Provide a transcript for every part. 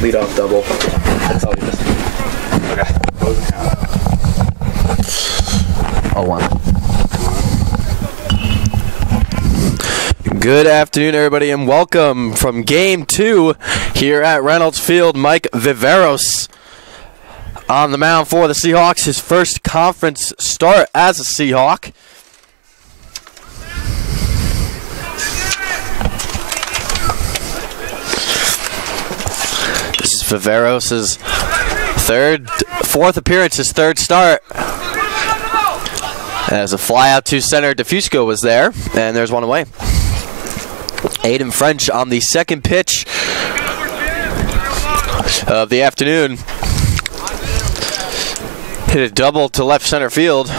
leadoff double. That's all you missed. Okay. What was the count? 0-1. Good afternoon, everybody, and welcome from Game 2 here at Reynolds Field. Mike Viveros on the mound for the Seahawks, his first conference start as a Seahawk. This is Viveros' fourth appearance, his third start. As a fly out to center, DeFusco was there, and there's one away. Aiden French on the second pitch of the afternoon hit a double to left center field,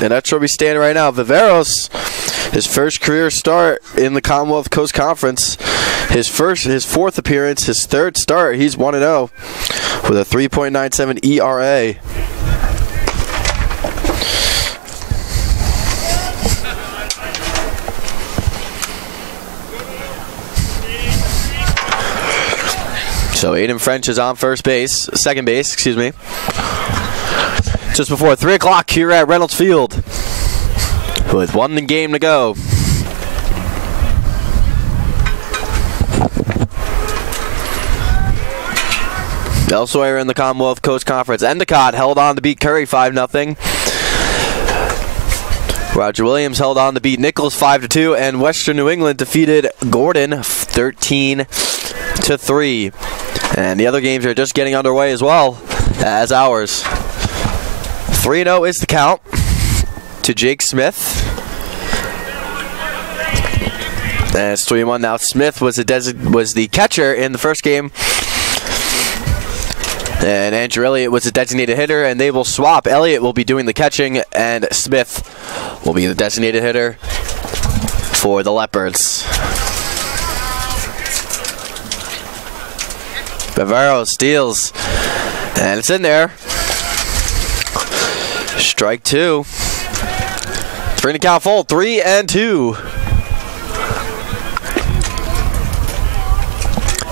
and that's where we stand right now. Viveros, his first career start in the Commonwealth Coast Conference, his fourth appearance, his third start. He's 1-0 with a 3.97 ERA. So Aiden French is on second base, excuse me. Just before 3 o'clock here at Reynolds Field with one game to go. Elsewhere in the Commonwealth Coast Conference, Endicott held on to beat Curry 5-0. Roger Williams held on to beat Nichols 5-2, and Western New England defeated Gordon 13-3. And the other games are just getting underway as well as ours. 3-0 is the count to Jake Smith. And it's 3-1 now. Smith was the catcher in the first game. And Andrew Elliott was a designated hitter, and they will swap. Elliott will be doing the catching, and Smith will be the designated hitter for the Leopards. Viveros steals, and it's in there. Strike two. Three to count full, 3-2.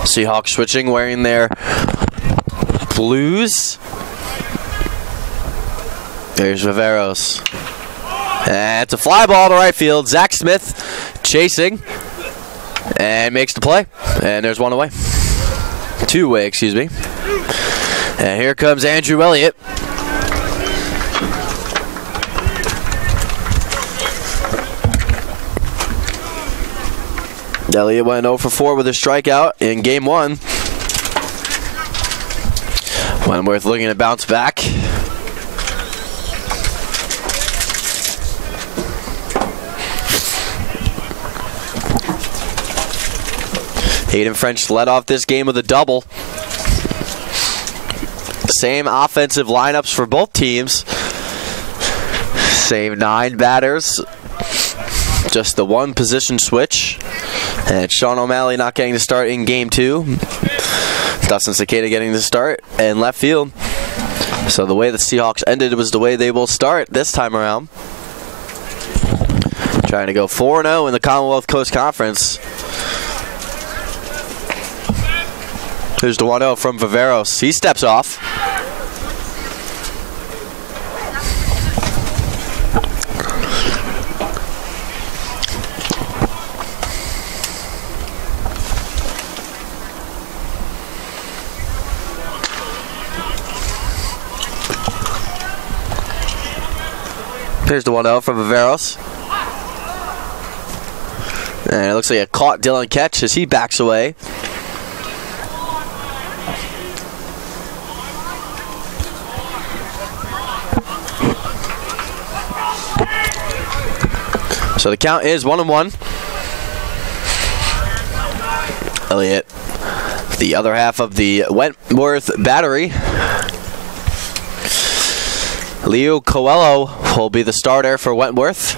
Seahawks switching, wearing their blues. There's Viveros. And it's a fly ball to right field. Zach Smith chasing and makes the play. And there's one away. Two away, excuse me. And here comes Andrew Elliott. Elliott went 0 for 4 with a strikeout in game 1. Wentworth looking to bounce back. Aiden French led off this game with a double. Same offensive lineups for both teams. Same 9 batters. Just the one position switch. And Sean O'Malley not getting to start in game 2. Dustin Cicada getting to start in left field. So the way the Seahawks ended was the way they will start this time around. Trying to go 4-0 in the Commonwealth Coast Conference. Here's the 1-0 from Viveros. He steps off. Here's the 1-0 from Viveros. And it looks like a caught Dylan catch as he backs away. So the count is 1-1. Elliott, the other half of the Wentworth battery. Leo Coelho will be the starter for Wentworth.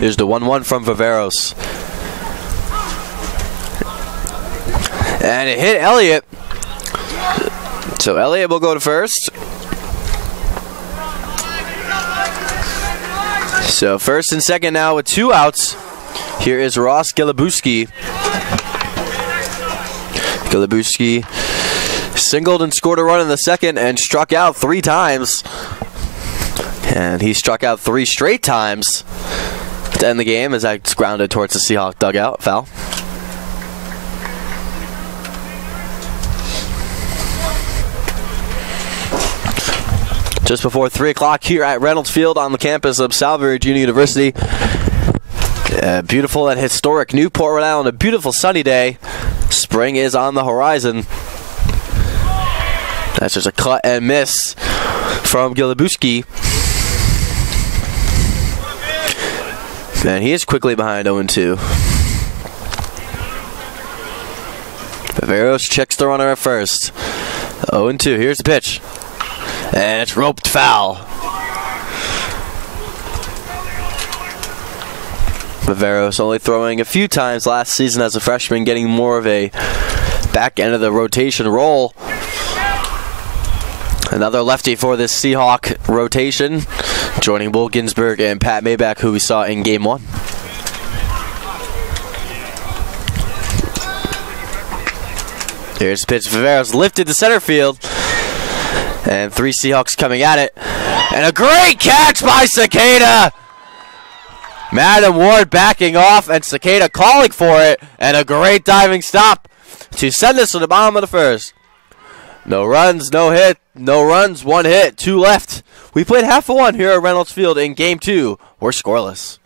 Here's the 1-1 from Viveros. And it hit Elliott. So Elliott will go to first. So first and second now with 2 outs. Here is Ross Gilabowski. Gilabowski singled and scored a run in the second and struck out 3 times. And he struck out 3 straight times to end the game as that's grounded towards the Seahawks dugout. Foul. Just before 3 o'clock here at Reynolds Field on the campus of Salve Regina University. Beautiful and historic Newport, Rhode Island. A beautiful sunny day. Spring is on the horizon. That's just a cut and miss from Gilabowski. And he is quickly behind 0-2. Viveros checks the runner at first. 0-2. Here's the pitch. And it's roped foul. Viveros only throwing a few times last season as a freshman, getting more of a back end of the rotation role. Another lefty for this Seahawk rotation, joining Will Ginsberg and Pat Maybach, who we saw in Game 1. Here's the pitch. Viveros lifted to center field. And 3 Seahawks coming at it. And a great catch by Cicada! Madam Ward backing off, and Cicada calling for it. And a great diving stop to send us to the bottom of the first. No runs, no hit. No runs, 1 hit, 2 left. We played half of 1 here at Reynolds Field in Game 2. We're scoreless.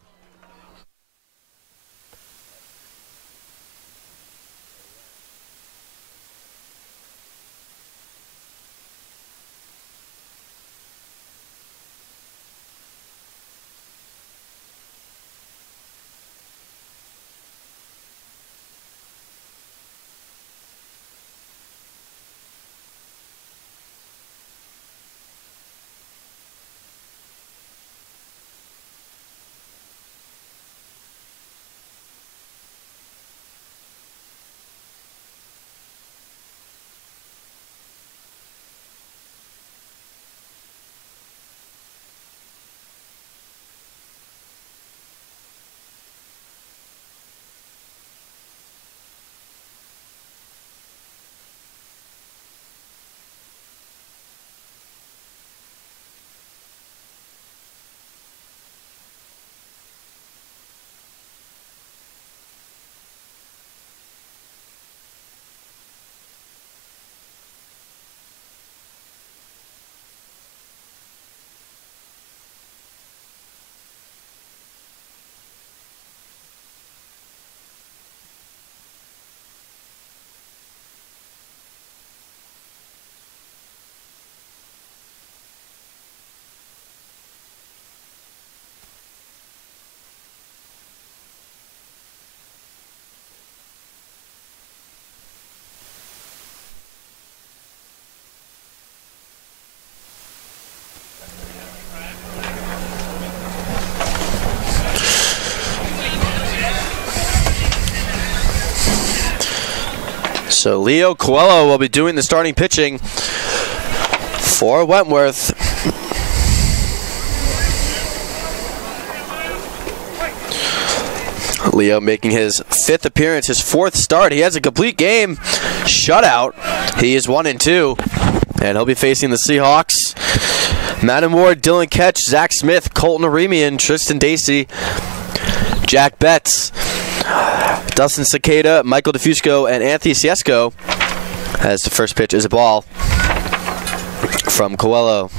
So Leo Coelho will be doing the starting pitching for Wentworth. Leo making his 5th appearance, his 4th start. He has a complete game shutout. He is 1-2, and he'll be facing the Seahawks. Madden Ward, Dylan Ketch, Zach Smith, Colton Aremian, Tristan Dacey, Jack Betts, Dustin Cicada, Michael DeFusco, and Anthony Siesko, as the first pitch is a ball from Coelho.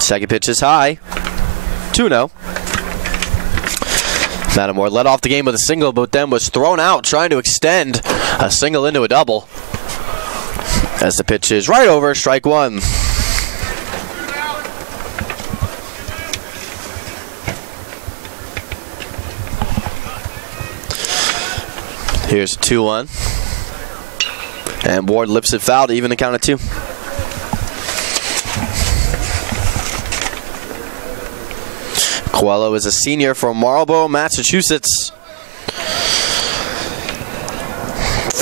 Second pitch is high. 2-0. Madam Ward led off the game with a single, but then was thrown out trying to extend a single into a double. As the pitch is right over, strike 1. Here's 2-1. And Ward lips it foul to even the count at 2. Coelho is a senior from Marlborough, Massachusetts.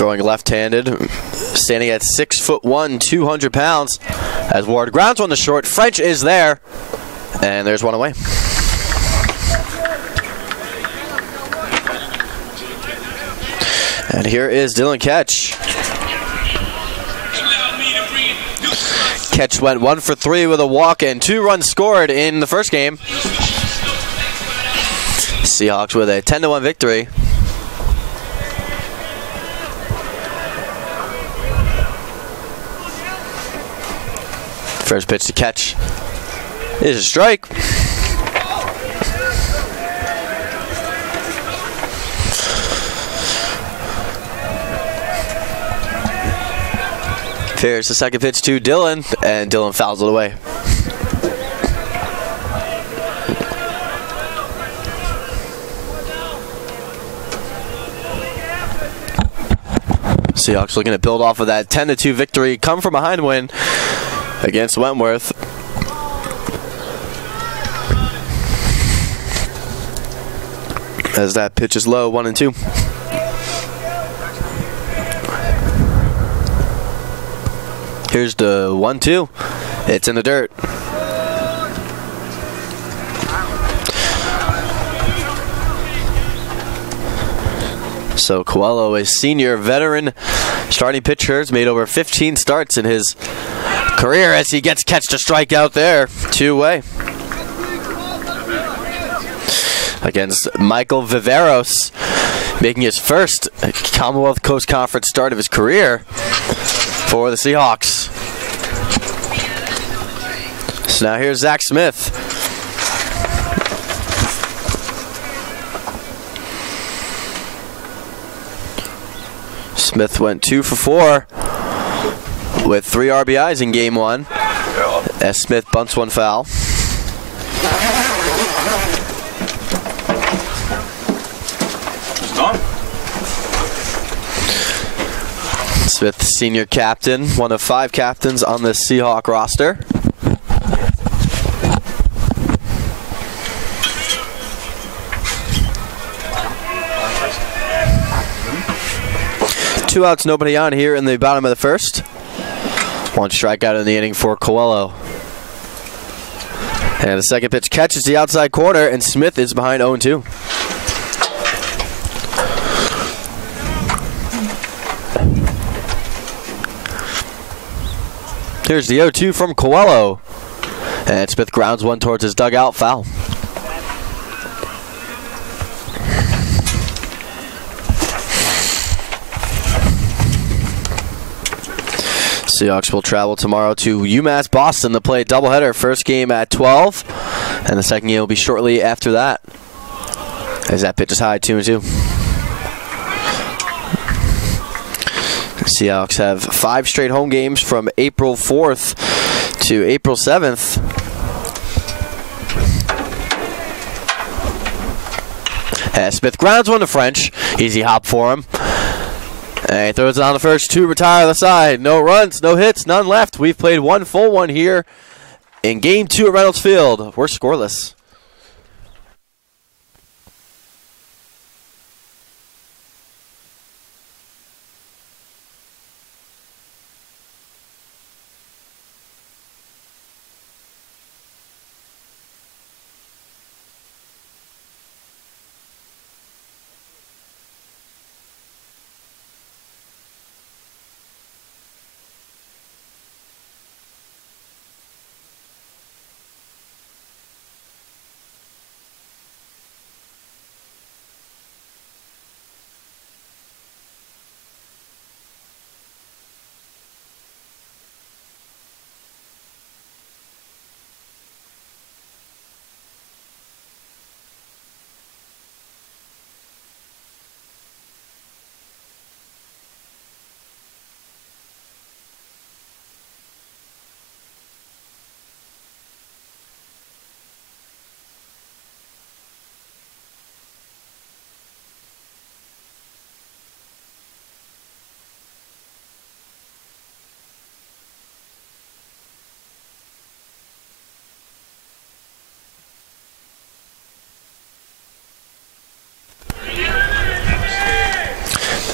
Throwing left-handed, standing at 6'1", 200 pounds. As Ward grounds one to short, French is there, and there's one away. And here is Dylan Ketch. Ketch went 1 for 3 with a walk and 2 runs scored in the first game. Seahawks with a 10-1 victory. First pitch to Ketch is a strike. Here's the second pitch to Dylan, and Dylan fouls it away. Seahawks looking to build off of that 10-2 victory, come from behind win against Wentworth. As that pitch is low, 1-2. Here's the 1-2. It's in the dirt. So Coelho, a senior veteran starting pitcher, has made over 15 starts in his career as he gets Ketch to strike out there. 2-away. Against Michael Viveros, making his first Commonwealth Coast Conference start of his career for the Seahawks. So now here's Zach Smith. Smith went 2 for 4 with 3 RBIs in game 1 as Smith bunts one foul. Smith, senior captain, one of 5 captains on the Seahawk roster. Two outs, nobody on here in the bottom of the first. 1 strikeout in the inning for Coelho. And the second pitch catches the outside corner, and Smith is behind 0-2. Here's the 0-2 from Coelho. And Smith grounds one towards his dugout, foul. Seahawks will travel tomorrow to UMass Boston to play a doubleheader. First game at 12, and the second game will be shortly after that. As that pitch is high, 2-2. Seahawks have 5 straight home games from April 4th to April 7th. As Smith grounds one to French. Easy hop for him. And he throws it on the first, 2 retire the side. No runs, no hits, none left. We've played 1 full one here in game 2 at Reynolds Field. We're scoreless.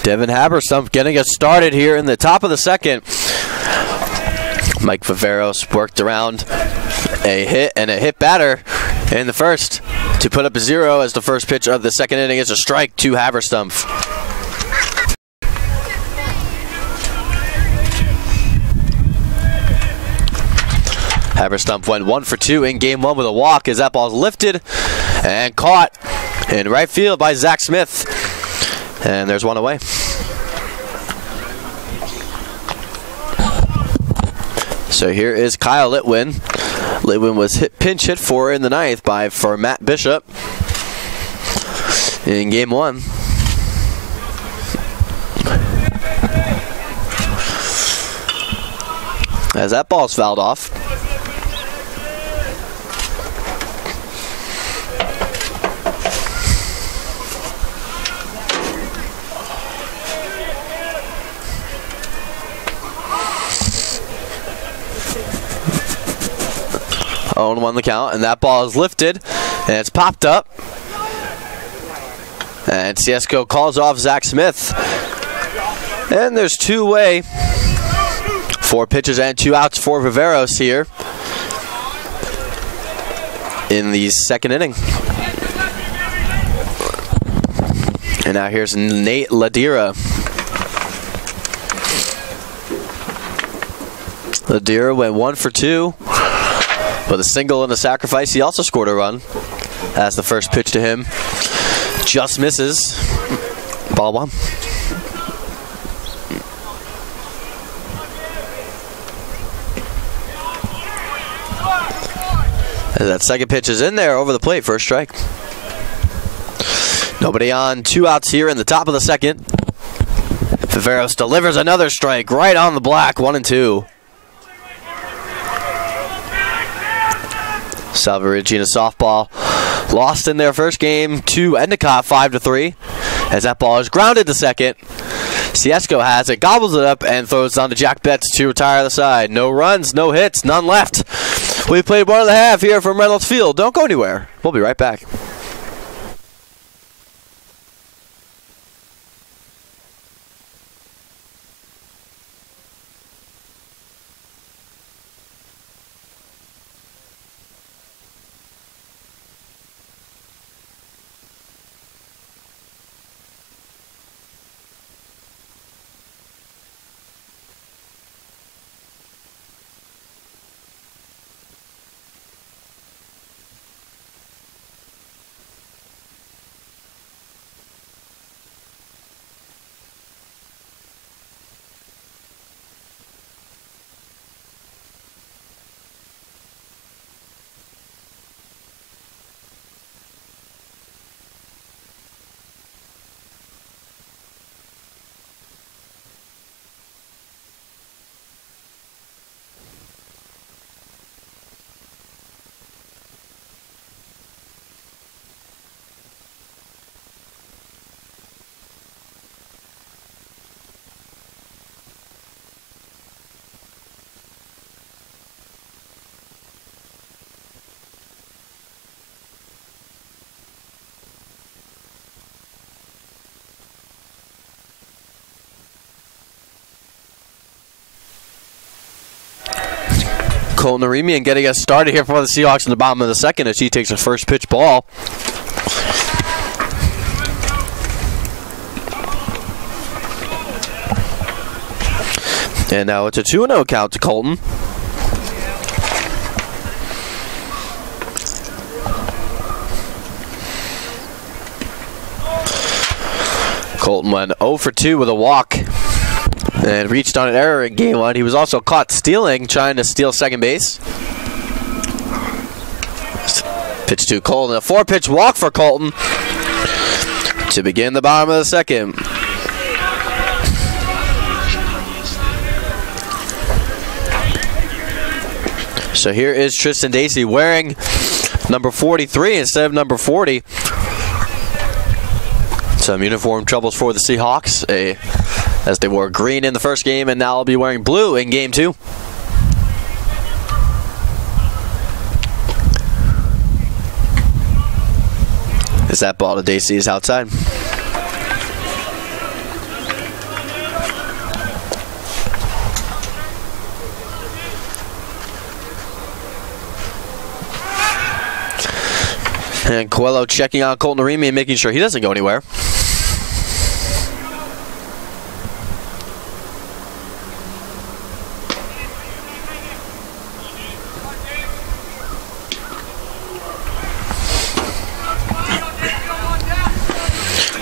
Devin Haberstump getting us started here in the top of the second. Mike Viveros worked around a hit and a hit batter in the first to put up a 0 as the first pitch of the second inning is a strike to Haberstump. Haberstump went 1 for 2 in game 1 with a walk as that ball's lifted and caught in right field by Zach Smith. And there's one away. So here is Kyle Litwin. Litwin was pinch hit for in the ninth for Matt Bishop in game 1. As that ball's fouled off. 0-1 the count, and that ball is lifted, and it's popped up. And Ciesco calls off Zach Smith. And there's 2 away. 4 pitches and 2 outs for Viveros here in the second inning. And now here's Nate Ladira. Ladira went 1 for 2. With a single and a sacrifice, he also scored a run as the first pitch to him just misses. Ball 1. As that second pitch is in there over the plate for a strike. Nobody on, 2 outs here in the top of the second. Viveros delivers another strike right on the black, 1-2. Salve Regina softball lost in their first game to Endicott 5-3 as that ball is grounded to second. Ciesco has it, gobbles it up, and throws on to Jack Betts to retire the side. No runs, no hits, none left. We've played 1.5 here from Reynolds Field. Don't go anywhere. We'll be right back. Colton Aremian getting us started here for the Seahawks in the bottom of the second as he takes a first pitch ball. And now it's a 2-0 count to Colton. Colton went 0 for 2 with a walk and reached on an error in game 1. He was also caught stealing, trying to steal second base. Pitch to Colton. A 4-pitch walk for Colton to begin the bottom of the second. So here is Tristan Dacey wearing number 43 instead of number 40. Some uniform troubles for the Seahawks, as they wore green in the first game and now will be wearing blue in game 2. As that ball to Dacey is outside. And Coelho checking on Colton Arimi and making sure he doesn't go anywhere.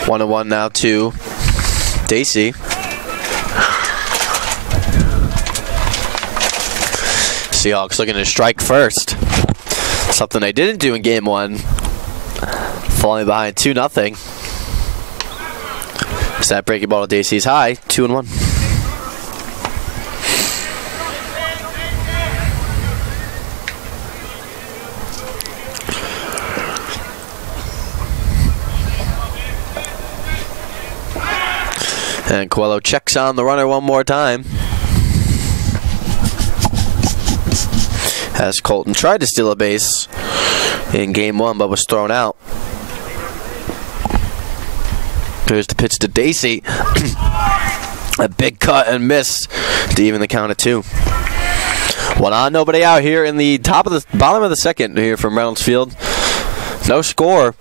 One and one now to Dacey. Seahawks looking to strike first. Something they didn't do in game one. Falling behind 2-0. Is that breaking ball to Dacey's high? 2-1. And Coelho checks on the runner one more time. As Colton tried to steal a base in game one, but was thrown out. Here's the pitch to Dacey. A big cut and miss to even the count of 2. 1 on, nobody out here in the bottom of the second here from Reynolds Field. No score.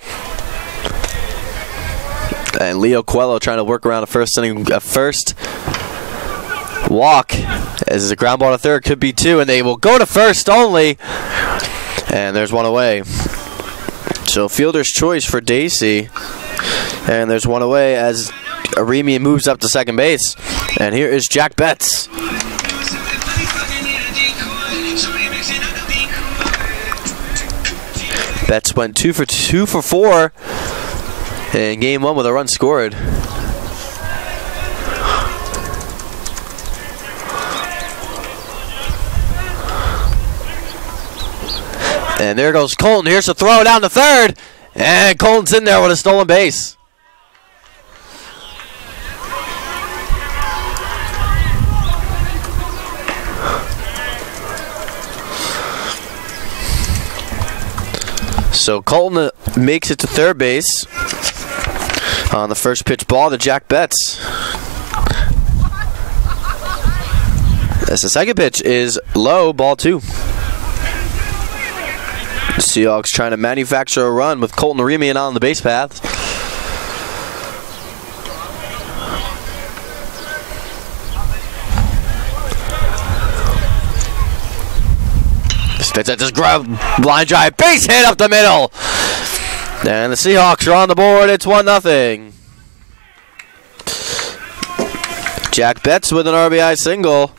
And Leo Coelho trying to work around a first walk. As a ground ball to third, could be 2, and they will go to first only. And there's 1 away. So fielder's choice for Dacey. And there's 1 away as Arimi moves up to second base. And here is Jack Betts. Betts went 2 for 4 in game one with a run scored. And there goes Colton. Here's the throw down to third. And Colton's in there with a stolen base. So Colton makes it to third base on the first pitch ball to Jack Betts. As the second pitch is low, ball 2. Seahawks trying to manufacture a run with Colton Arimi on the base path. This pitch that just grabbed line drive, base hit up the middle. And the Seahawks are on the board. It's 1-0. Jack Betts with an RBI single.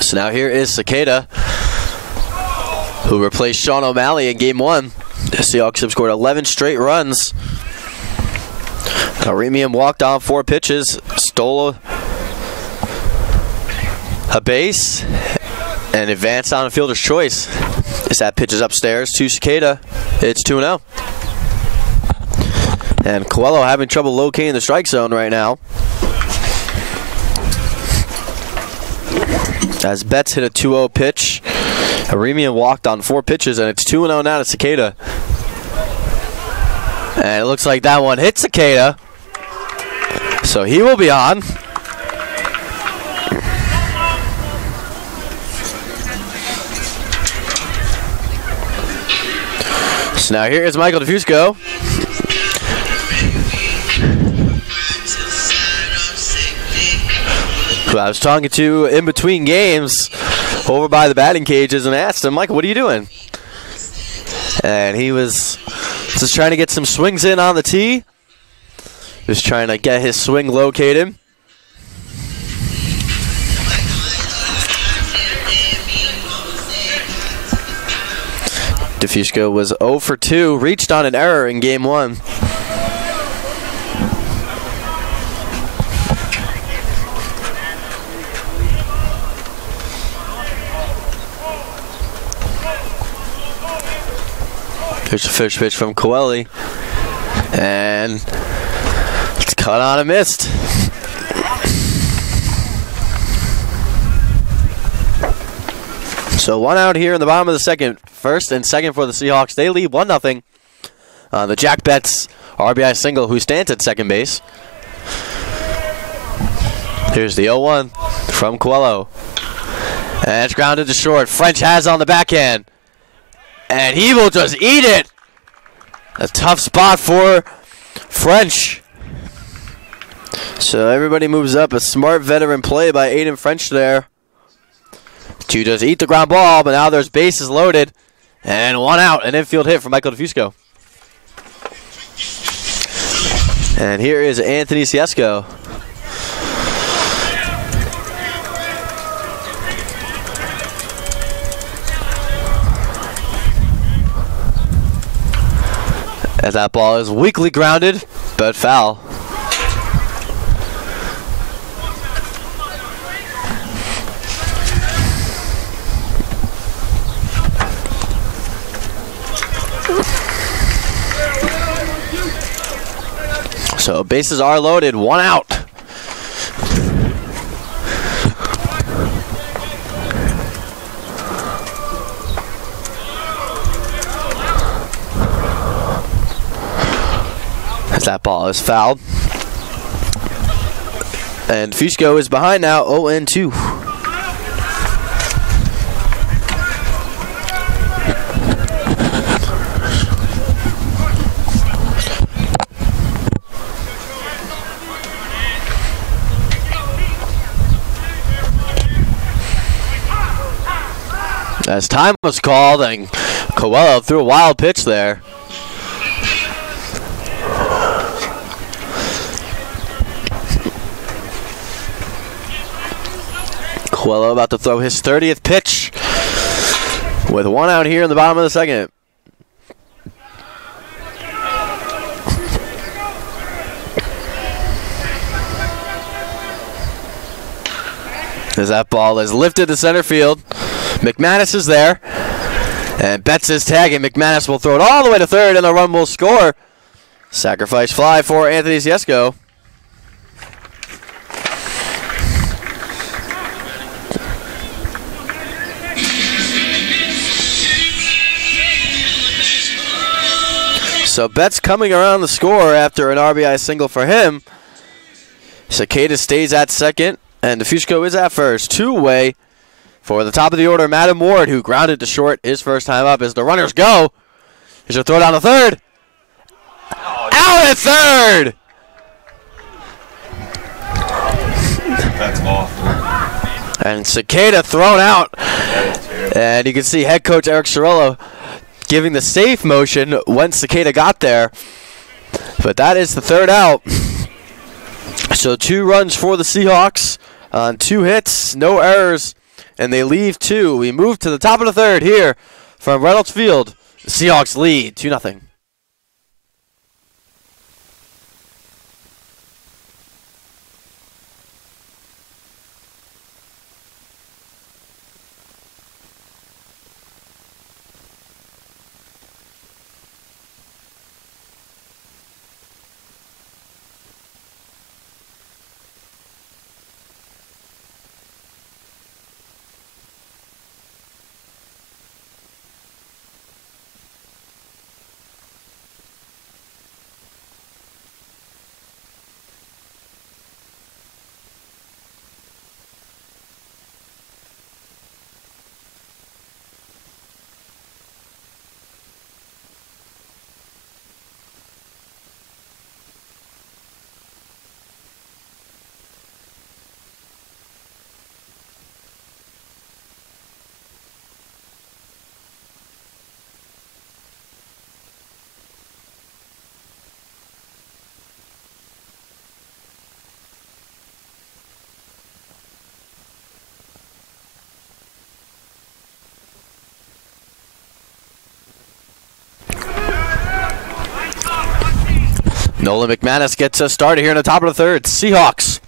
So now here is Cicada, who replaced Sean O'Malley in game one. The Seahawks have scored 11 straight runs. Arimi walked on 4 pitches, stole a base, and advanced on a fielder's choice. As that pitch is upstairs to Cicada, it's 2-0. And Coelho having trouble locating the strike zone right now. As Betts hit a 2-0 pitch, Arimi walked on 4 pitches, and it's 2-0 now to Cicada. And it looks like that one hit Cicada, so he will be on. So now here is Michael DeFusco. Who I was talking to in between games over by the batting cages and asked him, Michael, what are you doing? And he was just trying to get some swings in on the tee. Just trying to get his swing located. DeFusco was 0 for 2, reached on an error in game one. Here's the first pitch from Coelho, and it's cut on and missed. So 1 out here in the bottom of the second. First and second for the Seahawks. They lead 1-0. The Jack Betts RBI single, who stands at second base. Here's the 0-1 from Coelho. And it's grounded to short. French has on the backhand. And he will just eat it. A tough spot for French. So everybody moves up. A smart veteran play by Aiden French there to just eat the ground ball, but now there's bases loaded. And 1 out, an infield hit from Michael DeFusco. And here is Anthony Ciesco. As that ball is weakly grounded, but foul. So bases are loaded, 1 out. As that ball is fouled. And Fusco is behind now, 0-2. As time was called, and Coelho threw a wild pitch there. Coelho about to throw his 30th pitch with 1 out here in the bottom of the second. As that ball is lifted to center field. McManus is there, and Betts is tagging. McManus will throw it all the way to third, and a run will score. Sacrifice fly for Anthony Ciesco. So Betts coming around the score after an RBI single for him. Cicada stays at second, and DeFusco is at first. Two-way for the top of the order, Madam Ward, who grounded to short his first time up as the runners go. Here's a throw down to third. Out at third! That's awful. And Cicada thrown out. And you can see head coach Eric Cirillo giving the safe motion when Cicada got there. But that is the third out. So 2 runs for the Seahawks on 2 hits, no errors. And they leave 2. We move to the top of the third here from Reynolds Field. The Seahawks lead 2-0. Nolan McManus gets us started here in the top of the third. Seahawks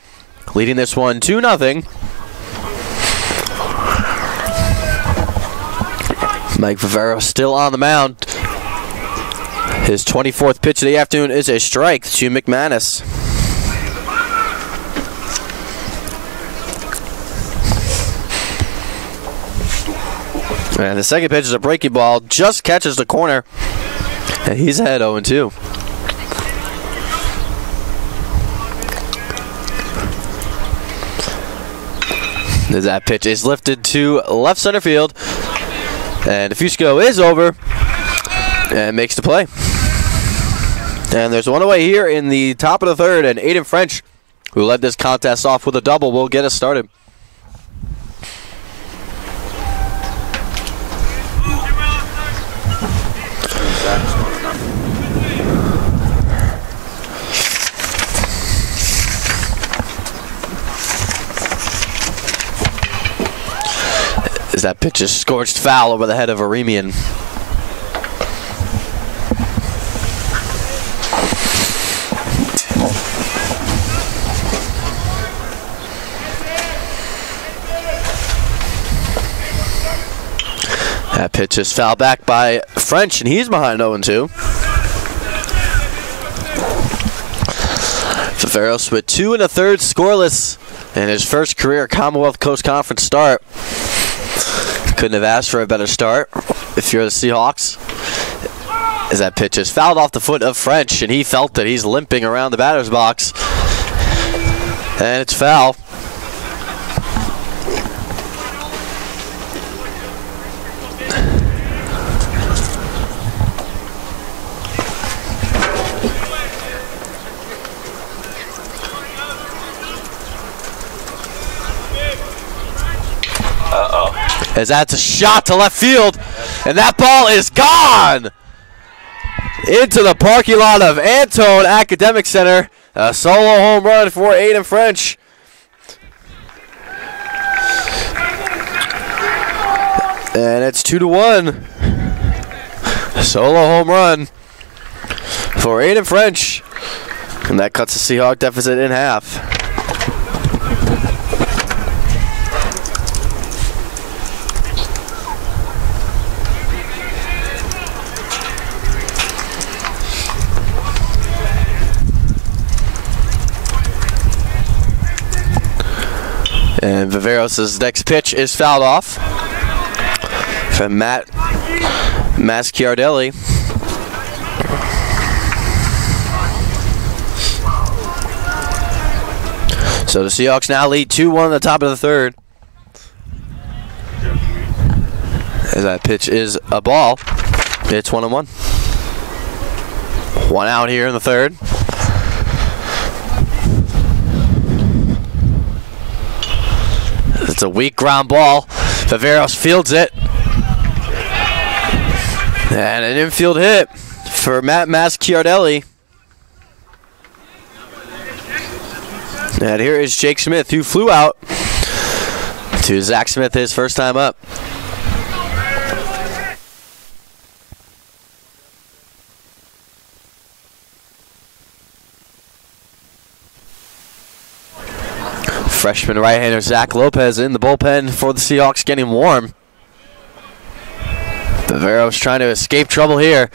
leading this one 2-0. Mike Vivero still on the mound. His 24th pitch of the afternoon is a strike to McManus. And the second pitch is a breaking ball, just catches the corner, and he's ahead 0-2. As that pitch is lifted to left center field, and Fusco is over and makes the play. And there's one away here in the top of the third, and Aiden French, who led this contest off with a double, will get us started. As that pitch is scorched foul over the head of Aremian. That pitch is fouled back by French, and he's behind 0-2. Faveros with 2 1/3 scoreless in his first career Commonwealth Coast Conference start. Couldn't have asked for a better start if you're the Seahawks. As that pitch is fouled off the foot of French, and he felt that he's limping around the batter's box. And it's foul. As that's a shot to left field, and that ball is gone into the parking lot of Antone Academic Center. A solo home run for Aiden French. And it's 2-1. Solo home run for Aiden French. And that cuts the Seahawk deficit in half. And Viveros' next pitch is fouled off from Matt Masciardelli. So the Seahawks now lead 2-1 at the top of the third. As that pitch is a ball, it's 1-1. 1 out here in the third. It's a weak ground ball. Viveros fields it. And an infield hit for Matt Masciardelli. And here is Jake Smith, who flew out to Zach Smith his first time up. Freshman right-hander Zach Lopez in the bullpen for the Seahawks, getting warm. Viveros trying to escape trouble here.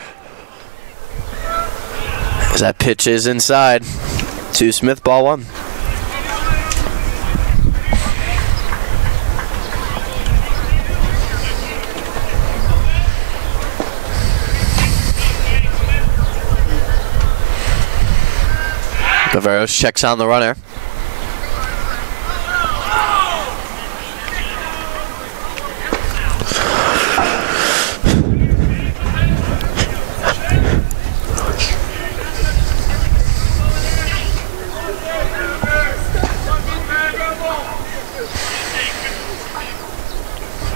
As that pitch is inside to Smith, ball 1. Viveros checks on the runner.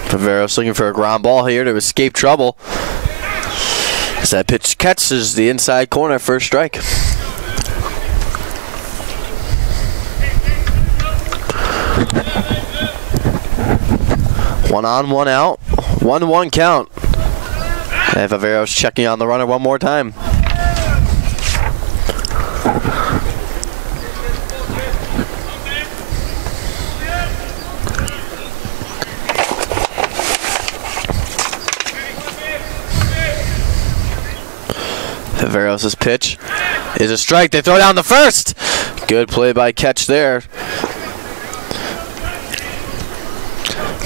Viveros looking for a ground ball here to escape trouble. As that pitch catches the inside corner for a strike. One on, one out. 1-1 count. And Viveros checking on the runner one more time. Viveros' pitch is a strike. They throw down the first. Good play by catch there.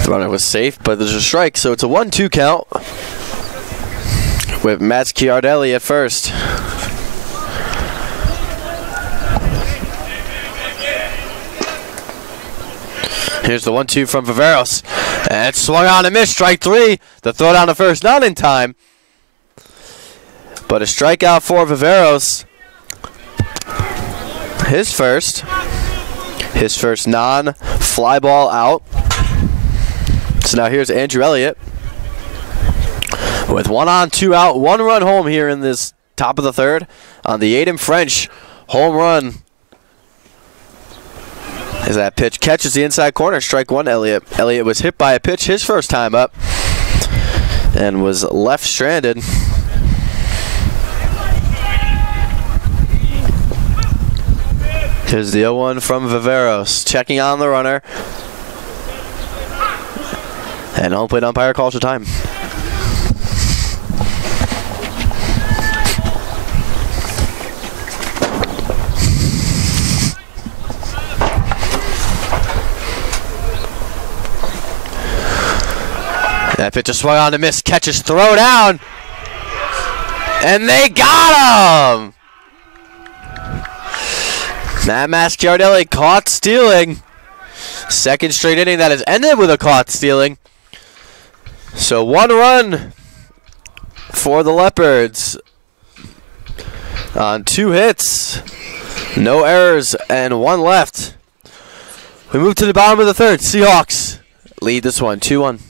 The runner was safe, but there's a strike, so it's a 1-2 count with Masciardelli at first. Here's the 1-2 from Viveros. And swung on and missed. Strike 3. The throw down to first, not in time. But a strikeout for Viveros. His first non-fly ball out. So now here's Andrew Elliott with 1 on, 2 out, 1 run home here in this top of the third on the Aiden French home run. As that pitch catches the inside corner, strike 1, Elliott. Elliott was hit by a pitch his first time up and was left stranded. Here's the 0-1 from Viveros, checking on the runner. And home plate umpire calls for time. That pitch just swung on to miss, catches, throw down. And they got him! Matt Masciardelli caught stealing. Second straight inning that has ended with a caught stealing. So 1 run for the Leopards on 2 hits. No errors and 1 left. We move to the bottom of the third. Seahawks lead this one 2-1.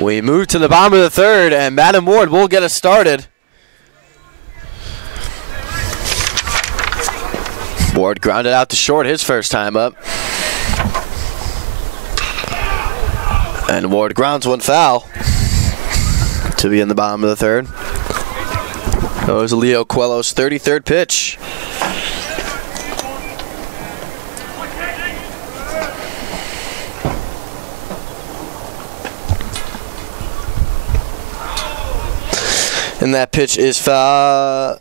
We move to the bottom of the third, and Madam Ward will get us started. Ward grounded out to short his first time up. And Ward grounds 1 foul to be in the bottom of the third. That was Leo Coelho's 33rd pitch. And that pitch is a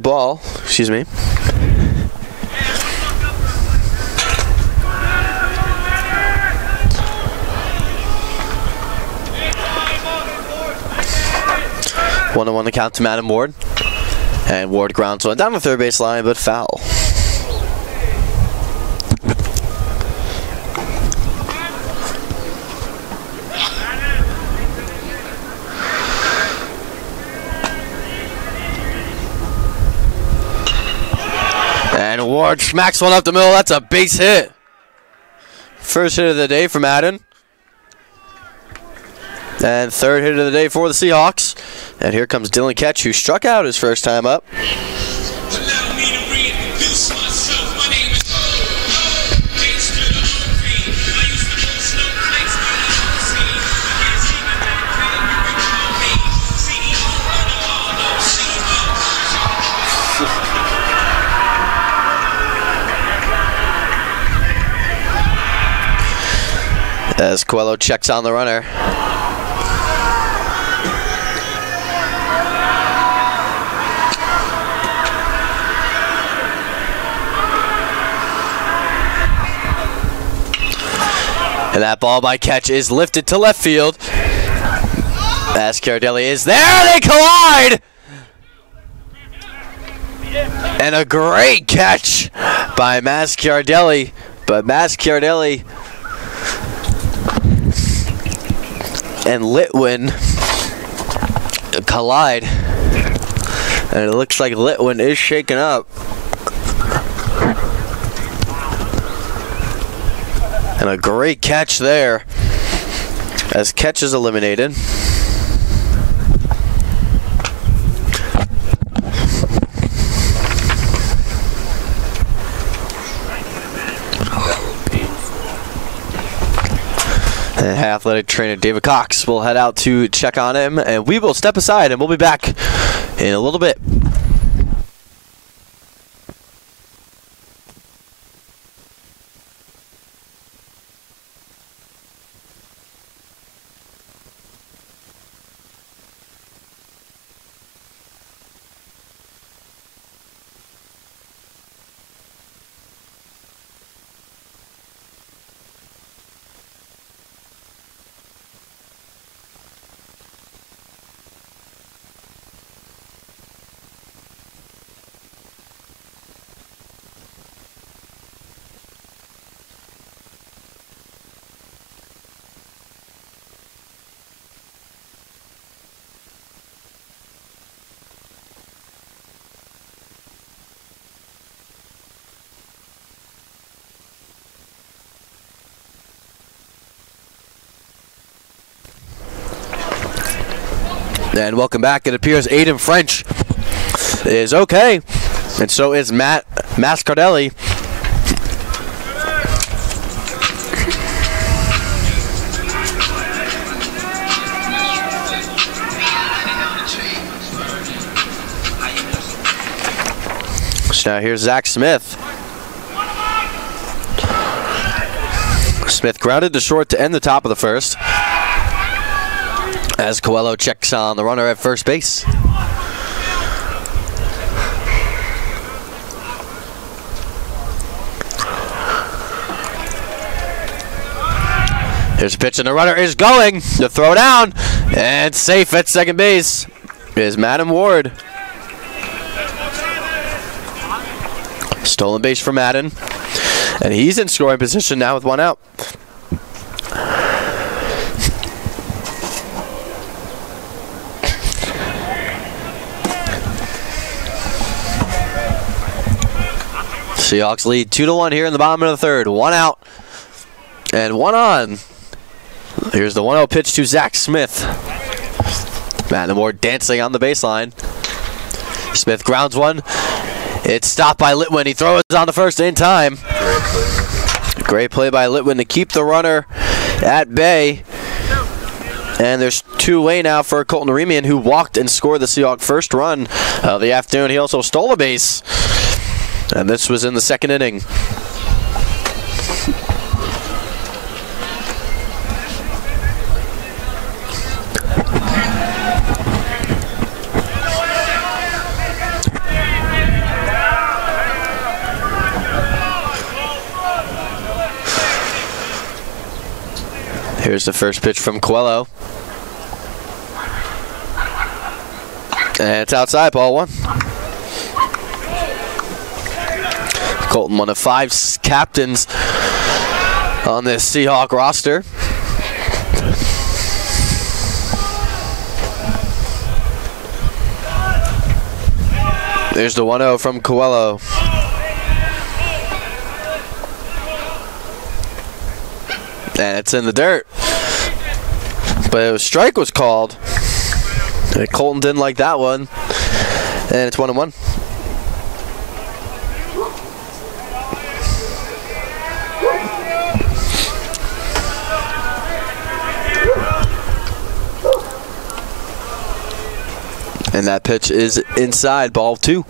ball, excuse me. One on 1 to count to Madam Ward. And Ward grounds 1 down the third base line, but foul. And Ward smacks 1 up the middle. That's a base hit. First hit of the day from Madden. And 3rd hit of the day for the Seahawks. And here comes Dylan Ketch, who struck out his first time up. As Coelho checks on the runner. And that ball by Ketch is lifted to left field. Masciardelli is there. They collide. And a great catch by Masciardelli But Mascardelli and Litwin collide. And it looks like Litwin is shaken up. And a great catch there as catch is eliminated. And athletic trainer David Cox will head out to check on him, and we will step aside and we'll be back in a little bit. And welcome back. It appears Aiden French is okay, and so is Matt Mascardelli. So now here's Zach Smith. Smith grounded to short to end the top of the first, as Coelho checks on the runner at first base. Here's a pitch and the runner is going. The throw down and safe at second base is Madden Ward. Stolen base for Madden, and he's in scoring position now with one out. Seahawks lead 2-1 here in the bottom of the third. One out and one on. Here's the 1-0 pitch to Zach Smith. Madden Ward dancing on the baseline. Smith grounds one. It's stopped by Litwin. He throws on the first in time. Great play by Litwin to keep the runner at bay. And there's two away now for Colton Remian, who walked and scored the Seahawks' first run of the afternoon. He also stole a base. And this was in the second inning. Here's the first pitch from Coelho. And it's outside, ball one. Colton, one of 5 captains on this Seahawk roster. There's the 1-0 from Coelho. And it's in the dirt. But a strike was called. And Colton didn't like that one. And it's 1-1. And that pitch is inside, ball 2.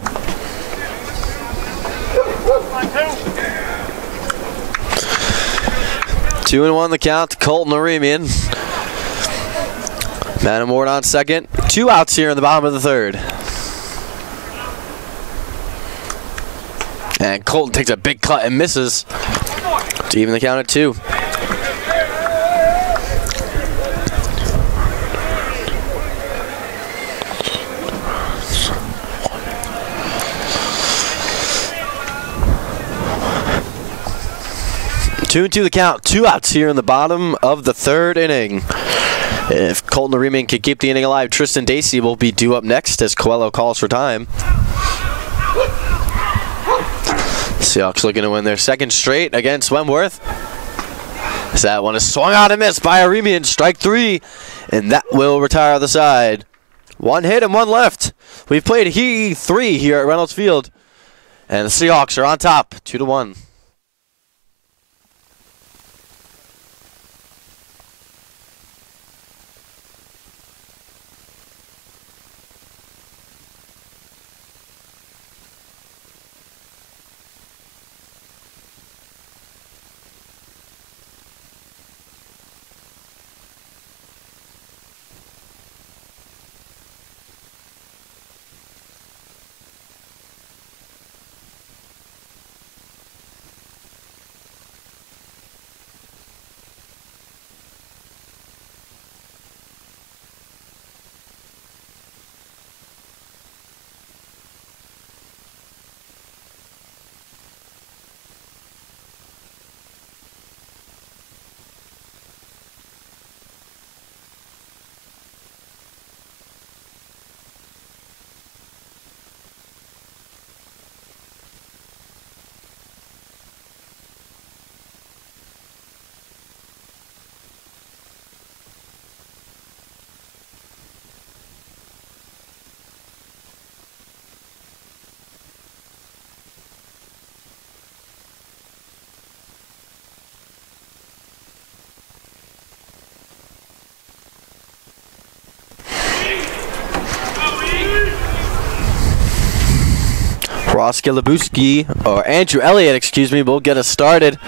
Two and 1 the count to Colton Remian. Madden Ward on second. 2 outs here in the bottom of the third. And Colton takes a big cut and misses to even the count at 2. 2-2 the count. 2 outs here in the bottom of the 3rd inning. If Colton Riemann can keep the inning alive, Tristan Dacey will be due up next as Coelho calls for time. Seahawks looking to win their 2nd straight against Wentworth. As that one is swung out and missed by Riemann. Strike 3, and that will retire the side. 1 hit and 1 left. We've played 3 here at Reynolds Field, and the Seahawks are on top, 2-1. Ross Gilabowski, or Andrew Elliott, excuse me, will get us started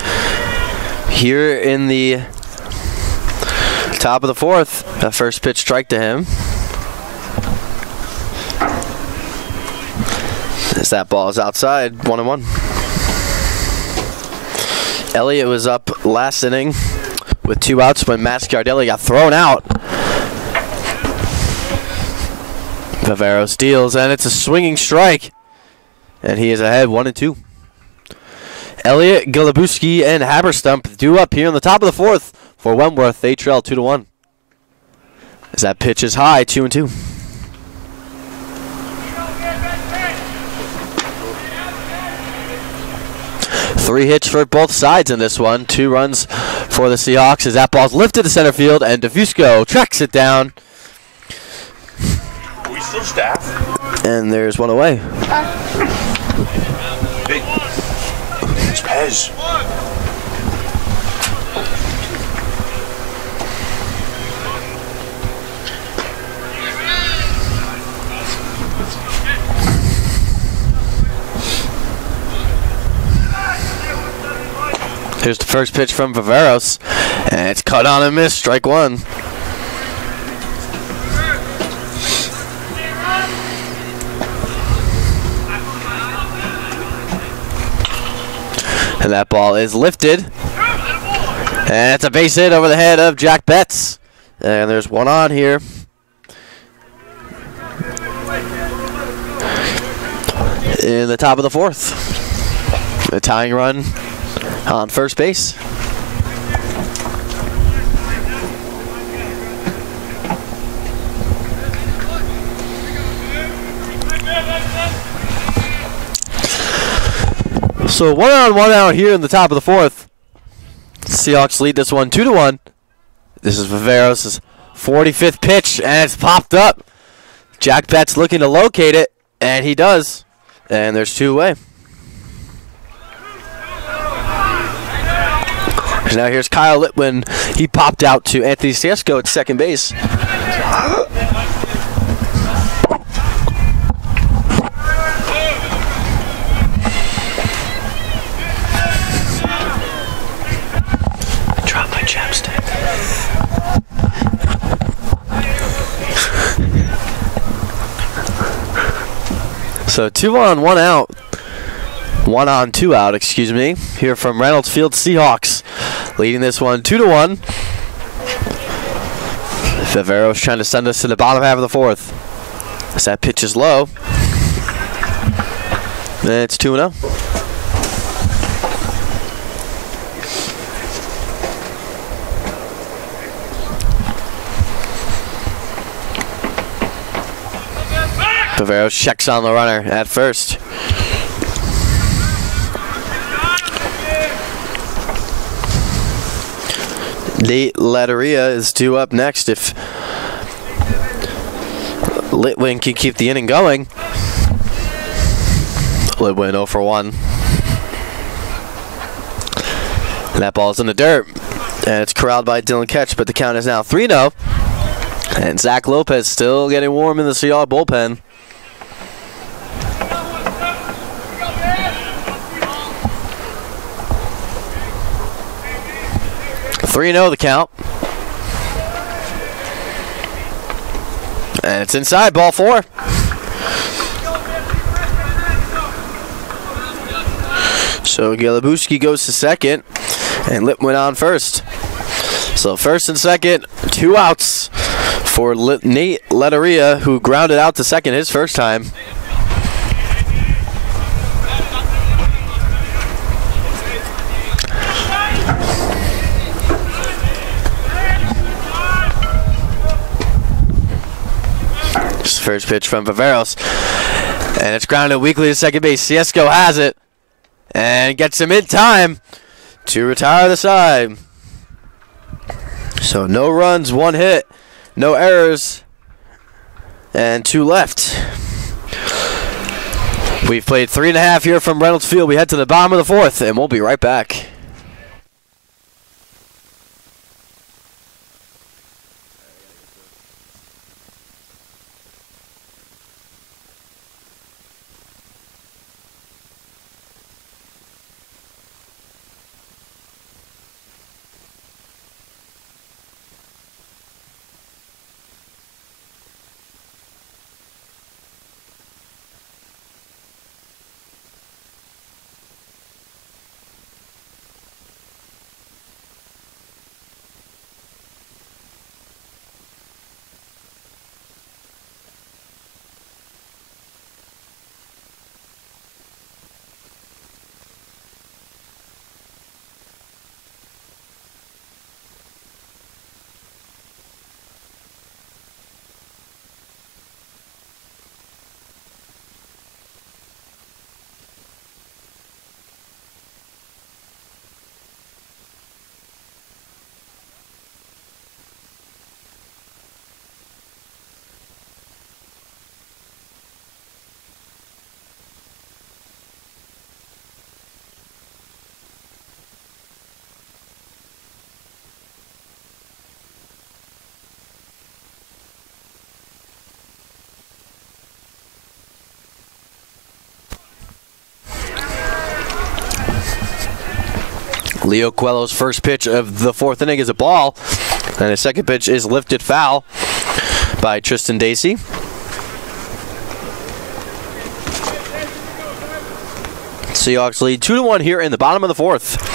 here in the top of the 4th. That first pitch strike to him. As that ball is outside, 1-1. Elliott was up last inning with 2 outs when Matt Scardelli got thrown out. Favero steals, and it's a swinging strike. And he is ahead 1-2. Elliott, Gilabowski, and Haberstump due up here in the top of the 4th for Wentworth. They trail 2-1. As that pitch is high, 2-2. Three hits for both sides in this one. 2 runs for the Seahawks as that ball's lifted to center field, and DeFusco tracks it down. Are we still staffed? And there's one away. Big. It's Pez. Here's the first pitch from Viveros, and it's cut on and missed, strike 1. And that ball is lifted, and it's a base hit over the head of Jack Betts. And there's one on here. In the top of the 4th. The tying run on first base. So 1 on 1 out here in the top of the 4th. Seahawks lead this one 2-1. This is Viveros' 45th pitch, and it's popped up. Jack Betts looking to locate it, and he does. And there's 2 away. Now here's Kyle Litwin. He popped out to Anthony Stasko at second base. Drop my chapstick. So 2 on, 1 out. 1 on, 2 out, excuse me. Here from Reynolds Field, Seahawks leading this one 2-1. Viveros trying to send us to the bottom half of the 4th. As that pitch is low. And it's 2-0. Viveros checks on the runner at first. Nate Latteria is due up next if Litwin can keep the inning going. Litwin 0 for 1. And that ball's in the dirt. And it's corralled by Dylan Ketch, but the count is now 3-0. And Zach Lopez still getting warm in the Seahawks bullpen. The count. And it's inside, ball 4. So Galabuski goes to second, and Litwin on first. So first and second, 2 outs for Nate Latteria, who grounded out to second his first time. First pitch from Viveros, and it's grounded weakly to second base. Ciesco has it and gets him in time to retire the side. So no runs, 1 hit, no errors, and 2 left. We've played 3.5 here from Reynolds Field. We head to the bottom of the 4th, and we'll be right back. Leo Coelho's first pitch of the 4th inning is a ball, and his second pitch is lifted foul by Tristan Dacey. Seahawks lead 2-1 here in the bottom of the 4th.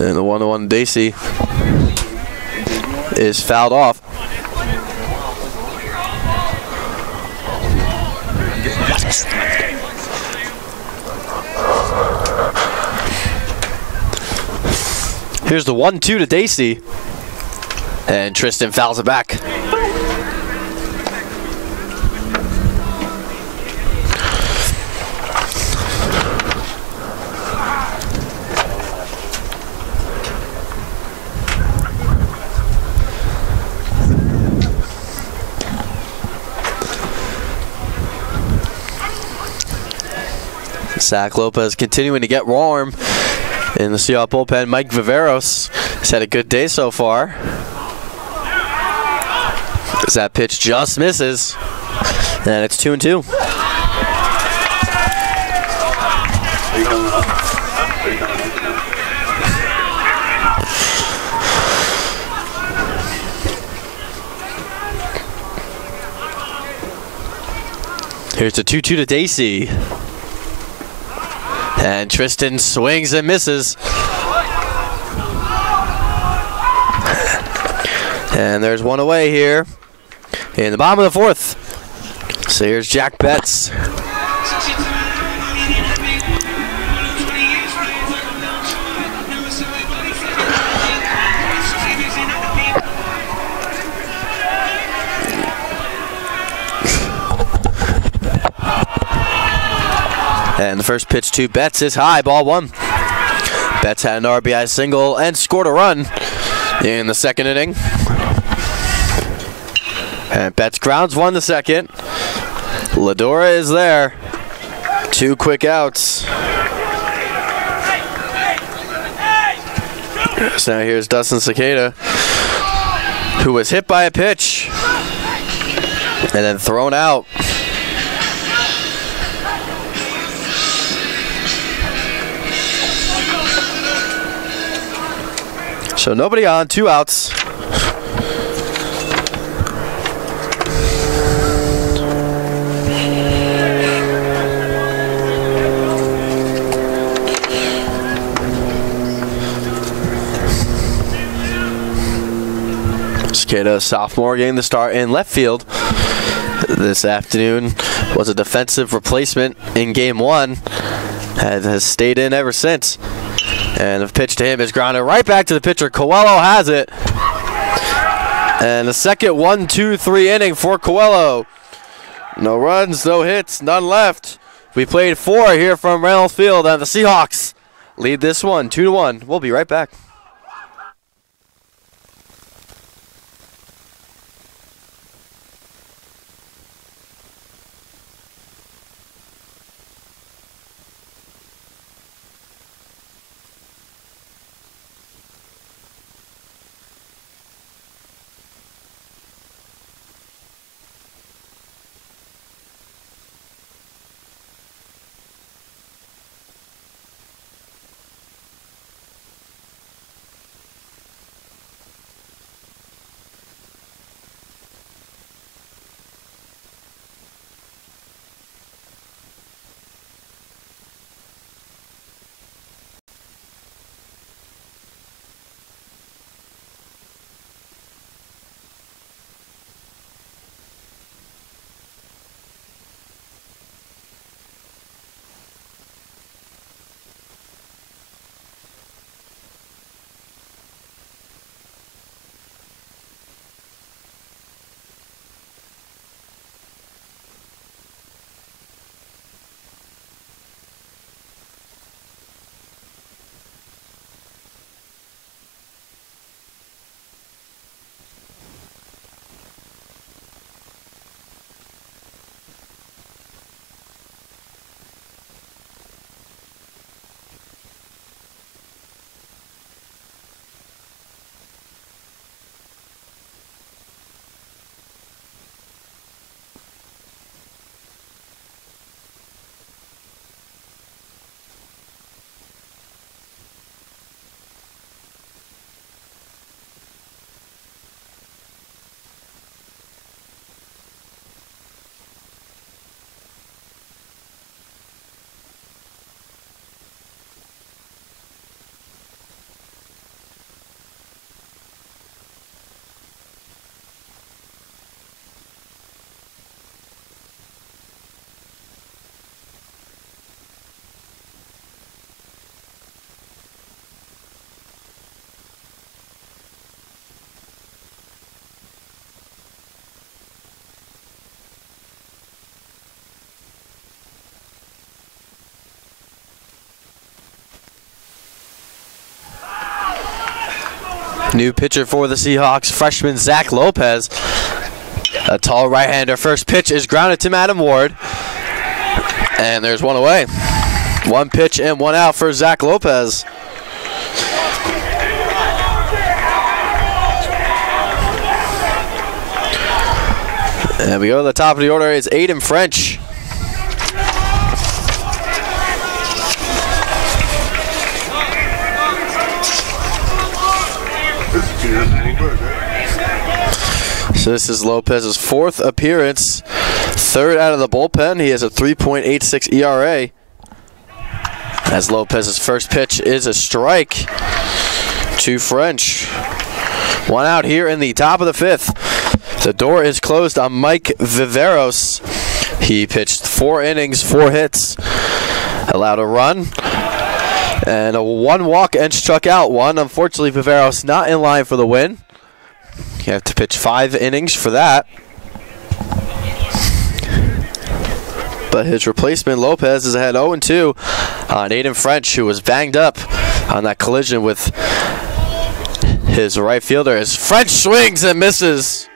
And the 1-1 Dacey is fouled off. Here's the 1-2 to Dacey. And Tristan fouls it back. Zach Lopez continuing to get warm in the Seahawks bullpen. Mike Viveros has had a good day so far. As that pitch just misses. And it's 2-2. Here's the 2-2 to Dacey. And Tristan swings and misses. And there's one away here in the bottom of the 4th. So here's Jack Betts. And the first pitch to Betts is high, ball one. Betts had an RBI single and scored a run in the second inning. And Betts grounds one to second. Ladora is there. 2 quick outs. So now here's Dustin Cicada, who was hit by a pitch and then thrown out. So nobody on, 2 outs. Cicada, sophomore, getting the start in left field this afternoon. Was a defensive replacement in game 1. Has stayed in ever since. And the pitch to him is grounded right back to the pitcher. Coelho has it. And the second 1-2-3 inning for Coelho. No runs, no hits, none left. We played 4 here from Reynolds Field, and the Seahawks lead this one 2-1. We'll be right back. New pitcher for the Seahawks, freshman Zach Lopez. A tall right-hander. First pitch is grounded to Adam Ward. And there's one away. 1 pitch and 1 out for Zach Lopez. And we go to the top of the order. It's Aiden French. So this is Lopez's 4th appearance, 3rd out of the bullpen. He has a 3.86 ERA. As Lopez's first pitch is a strike to French. 1 out here in the top of the 5th. The door is closed on Mike Viveros. He pitched 4 innings, 4 hits, allowed a run, and a 1 walk and struck out 1. Unfortunately, Viveros not in line for the win. You have to pitch 5 innings for that. but his replacement Lopez is ahead 0-2 on Aiden French, who was banged up on that collision with his right fielder. As French swings and misses.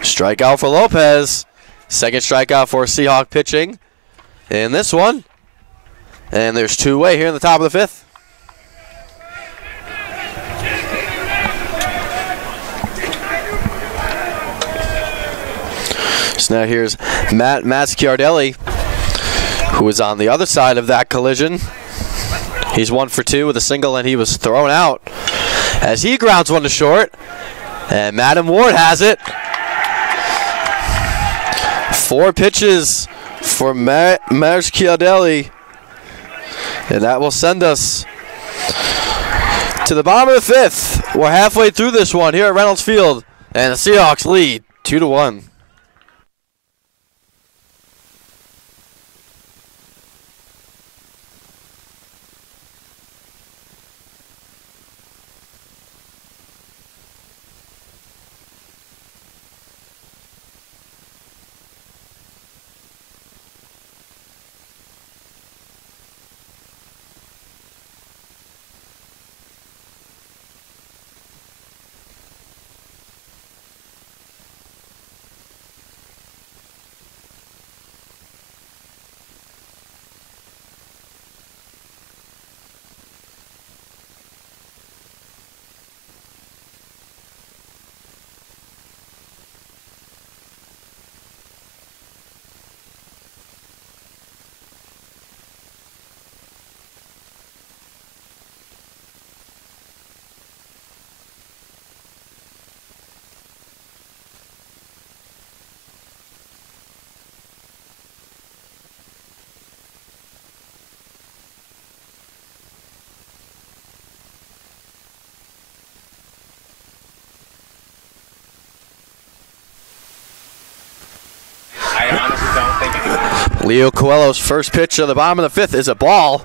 Strikeout for Lopez. Second strikeout for Seahawk pitching in this one. And there's two away here in the top of the fifth. So now here's Matt Schiardelli, who is on the other side of that collision. He's 1 for 2 with a single, and he was thrown out as he grounds one to short. And Madam Ward has it. 4 pitches for Matt Schiardelli. And that will send us to the bottom of the fifth. We're halfway through this one here at Reynolds Field, and the Seahawks lead 2-1. Leo Coelho's first pitch of the bottom of the fifth is a ball.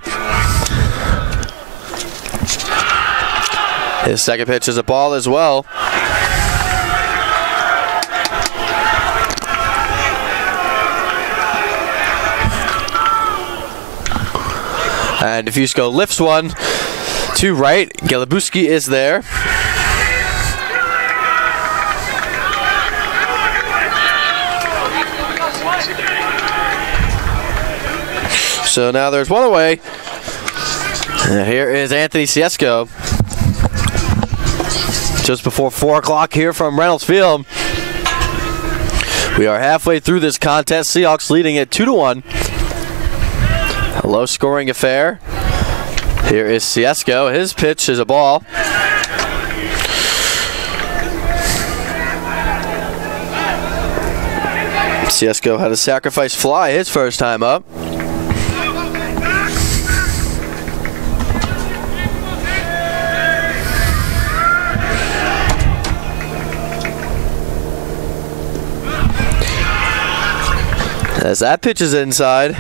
His second pitch is a ball as well. And Defusco lifts one to right. Galabuski is there. So now there's one away. And here is Anthony Ciesco. Just before 4 o'clock here from Reynolds Field. We are halfway through this contest. Seahawks leading at 2-1. A low-scoring affair. Here is Ciesco. His pitch is a ball. Ciesco had a sacrifice fly his first time up. As that pitch is inside.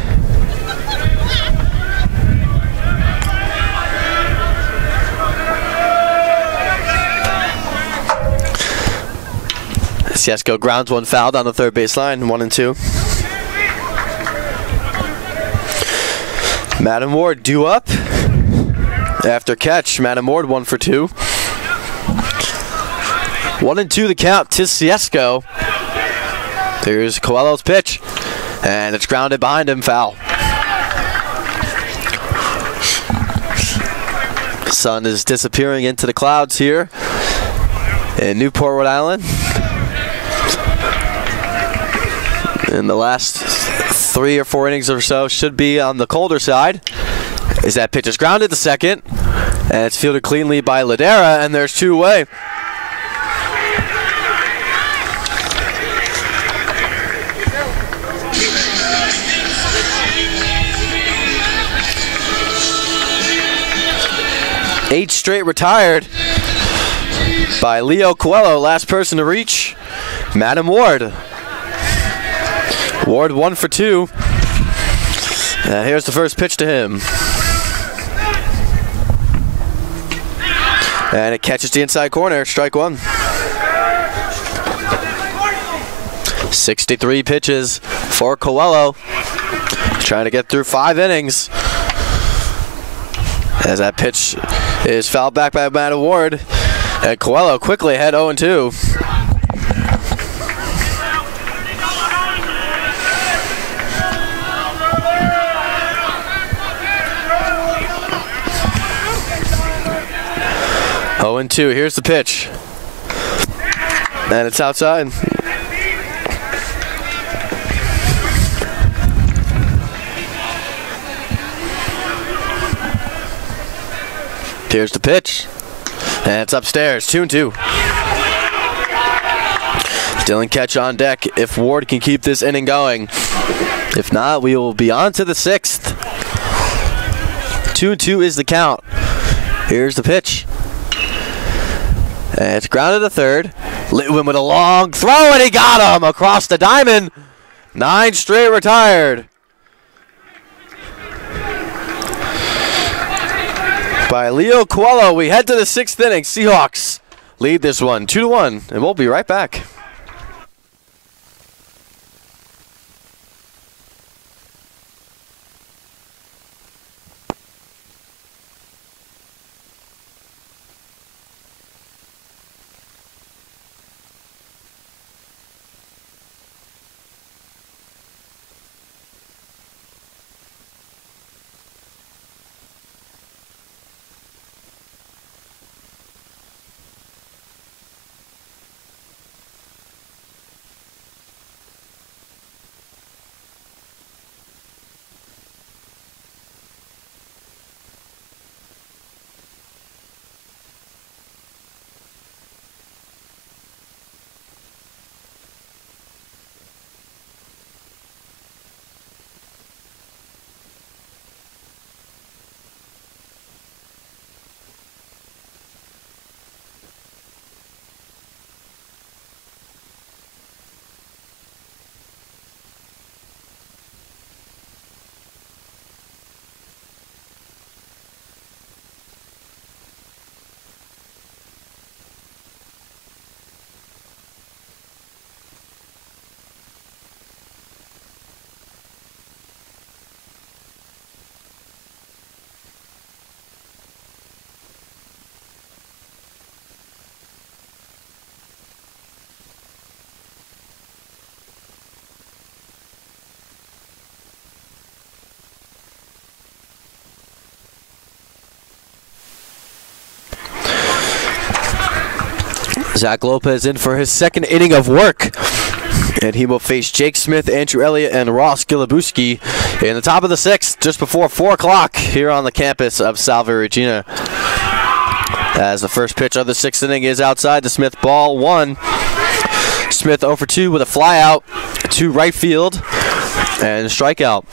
Ciesco grounds one fouled on the third baseline, 1-2. Madam Ward due up. After catch, Madam Ward 1 for 2. 1-2 the count to Ciesco. Here's Coelho's pitch. And it's grounded behind him, foul. The sun is disappearing into the clouds here in Newport, Rhode Island. In the last 3 or 4 innings or so should be on the colder side. As that pitch is grounded to second. And it's fielded cleanly by Ladera, and there's 2 away. Eight straight retired by Leo Coelho. Last person to reach, Madam Ward. Ward 1 for 2. And here's the first pitch to him. And it catches the inside corner, strike 1. 63 pitches for Coelho. Trying to get through 5 innings. As that pitch is fouled back by Matt Ward. And Coelho quickly ahead 0-2. And 2. Here's the pitch. And it's outside. Here's the pitch. And it's upstairs. 2-2. Dylan Ketch on deck if Ward can keep this inning going. If not, we will be on to the 6th. 2-2 is the count. Here's the pitch. And it's grounded to third. Litwin with a long throw, and he got him across the diamond. 9 straight retired. By Leo Coelho, we head to the 6th inning. Seahawks lead this one 2-1, and we'll be right back. Zach Lopez in for his 2nd inning of work. And he will face Jake Smith, Andrew Elliott, and Ross Gilabuski in the top of the 6th, just before 4 o'clock here on the campus of Salve Regina. As the first pitch of the 6th inning is outside to Smith, ball 1. Smith 0 for 2 with a fly out to right field and a strikeout.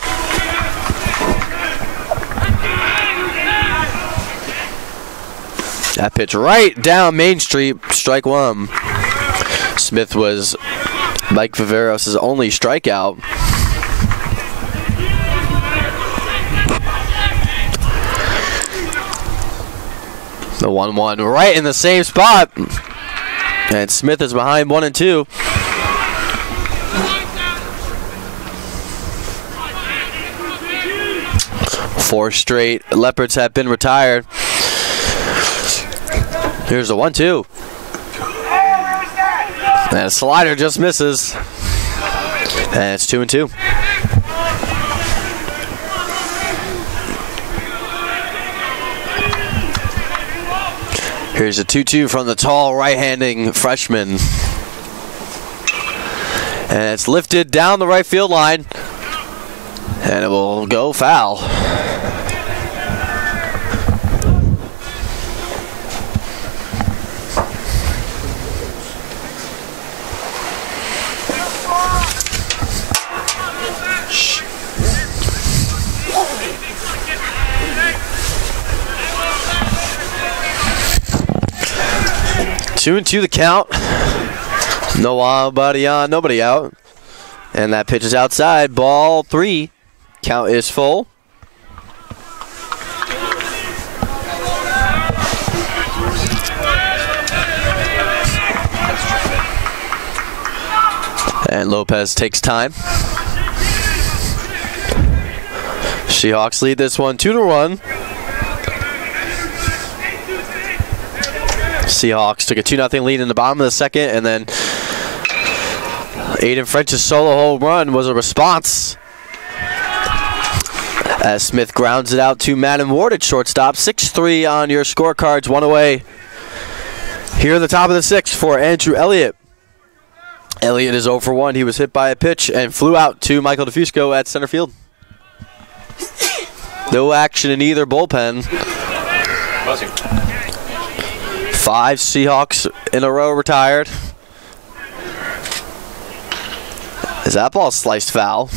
That pitch right down Main Street, strike 1. Smith was Mike Viveros' only strikeout. The 1-1 right in the same spot. And Smith is behind 1-2. Four straight Leopards have been retired. Here's the 1-2. And a slider just misses. And it's 2-2. Here's a 2-2 from the tall right-handing freshman. And it's lifted down the right field line. And it will go foul. Two and two the count. Nobody on, nobody out. And that pitch is outside. Ball 3. Count is full. And Lopez takes time. Seahawks lead this one 2-1. Seahawks took a 2-0 lead in the bottom of the second, and then Aiden French's solo home run was a response as Smith grounds it out to Madden Ward at shortstop. 6-3 on your scorecards, one away. Here at the top of the sixth for Andrew Elliott. Elliott is 0 for 1. He was hit by a pitch and flew out to Michael DeFusco at center field. No action in either bullpen. 5 Seahawks in a row retired. Is that ball sliced foul?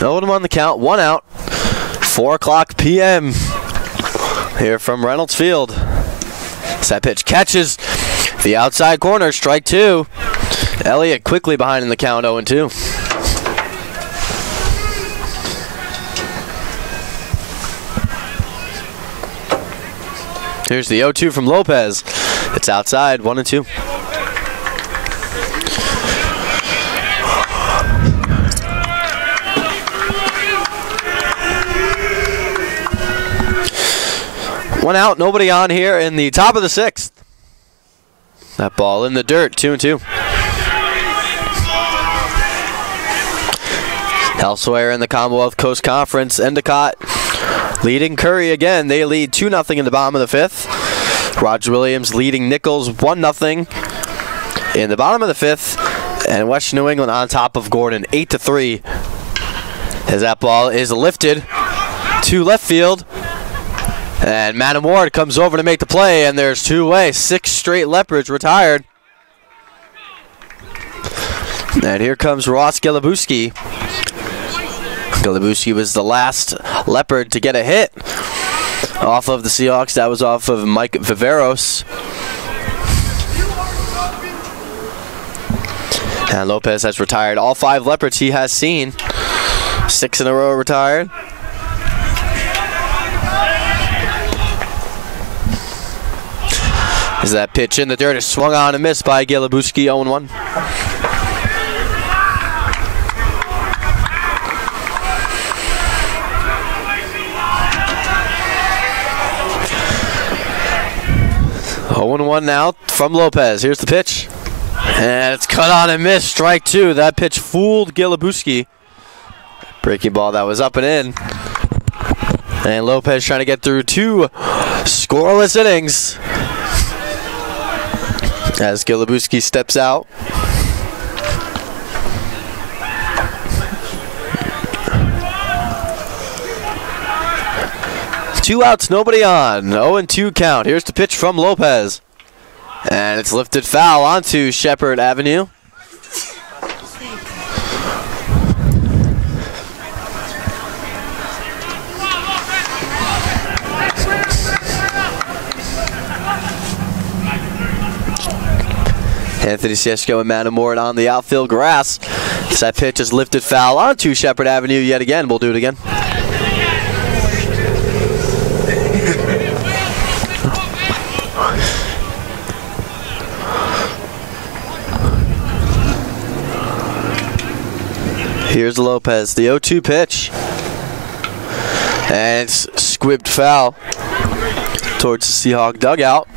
No one on the count, 1 out. 4 o'clock p.m. here from Reynolds Field. That pitch catches the outside corner, strike 2. Elliott quickly behind in the count, 0-2. Here's the 0-2 from Lopez. It's outside, 1-2. One out, nobody on here in the top of the sixth. That ball in the dirt, 2-2. Elsewhere in the Commonwealth Coast Conference, Endicott leading Curry again. They lead 2-0 in the bottom of the fifth. Roger Williams leading Nichols 1-0 in the bottom of the fifth. And West New England on top of Gordon 8-3. As that ball is lifted to left field. And Madam Ward comes over to make the play, and there's 2 away. 6 straight Leopards retired. And here comes Ross Galabuski. Galabuski was the last Leopard to get a hit off of the Seahawks. That was off of Mike Viveros. And Lopez has retired all 5 Leopards he has seen. 6 in a row retired. As that pitch in the dirt is swung on and missed by Galabuski, 0-1. One now from Lopez. Here's the pitch. And it's cut on and missed. Strike 2. That pitch fooled Galabuski. Breaking ball that was up and in. And Lopez trying to get through 2 scoreless innings. As Galabuski steps out. Two outs, nobody on. 0-2 count. Here's the pitch from Lopez. And it's lifted foul onto Shepherd Avenue. Anthony Siesko and Madam Ward on the outfield grass. That pitch is lifted foul onto Shepherd Avenue yet again. We'll do it again. Here's Lopez, the 0-2 pitch. And it's squibbed foul towards the Seahawk dugout.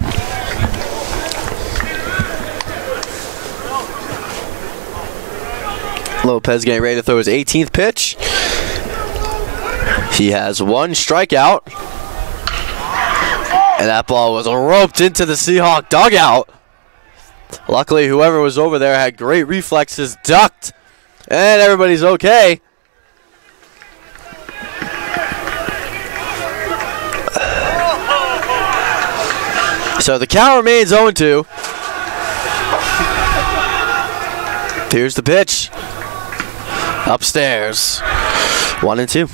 Lopez getting ready to throw his 18th pitch. He has 1 strikeout. And that ball was roped into the Seahawk dugout. Luckily, whoever was over there had great reflexes, ducked, and everybody's okay. So the count remains 0-2. Here's the pitch. Upstairs. 1-2.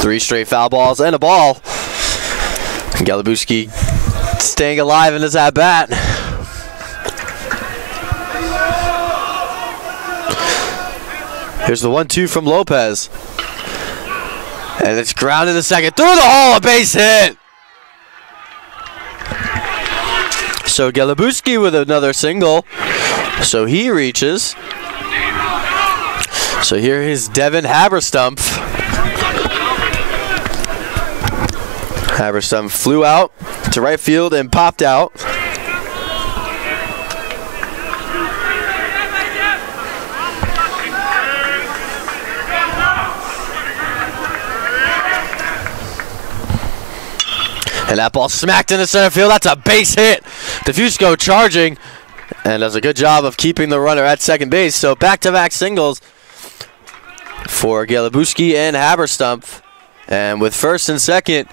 3 straight foul balls and a ball. Galabuski staying alive in his at-bat. Here's the 1-2 from Lopez. And it's grounded to second. Through the hole, a base hit. So Golubuski with another single. So he reaches. So here is Devin Haberstumpf. Haberstumpf flew out to right field and popped out. And that ball smacked into center field. That's a base hit. DeFusco charging and does a good job of keeping the runner at second base. So back-to-back singles for Golubuski and Haberstumpf. And with first and second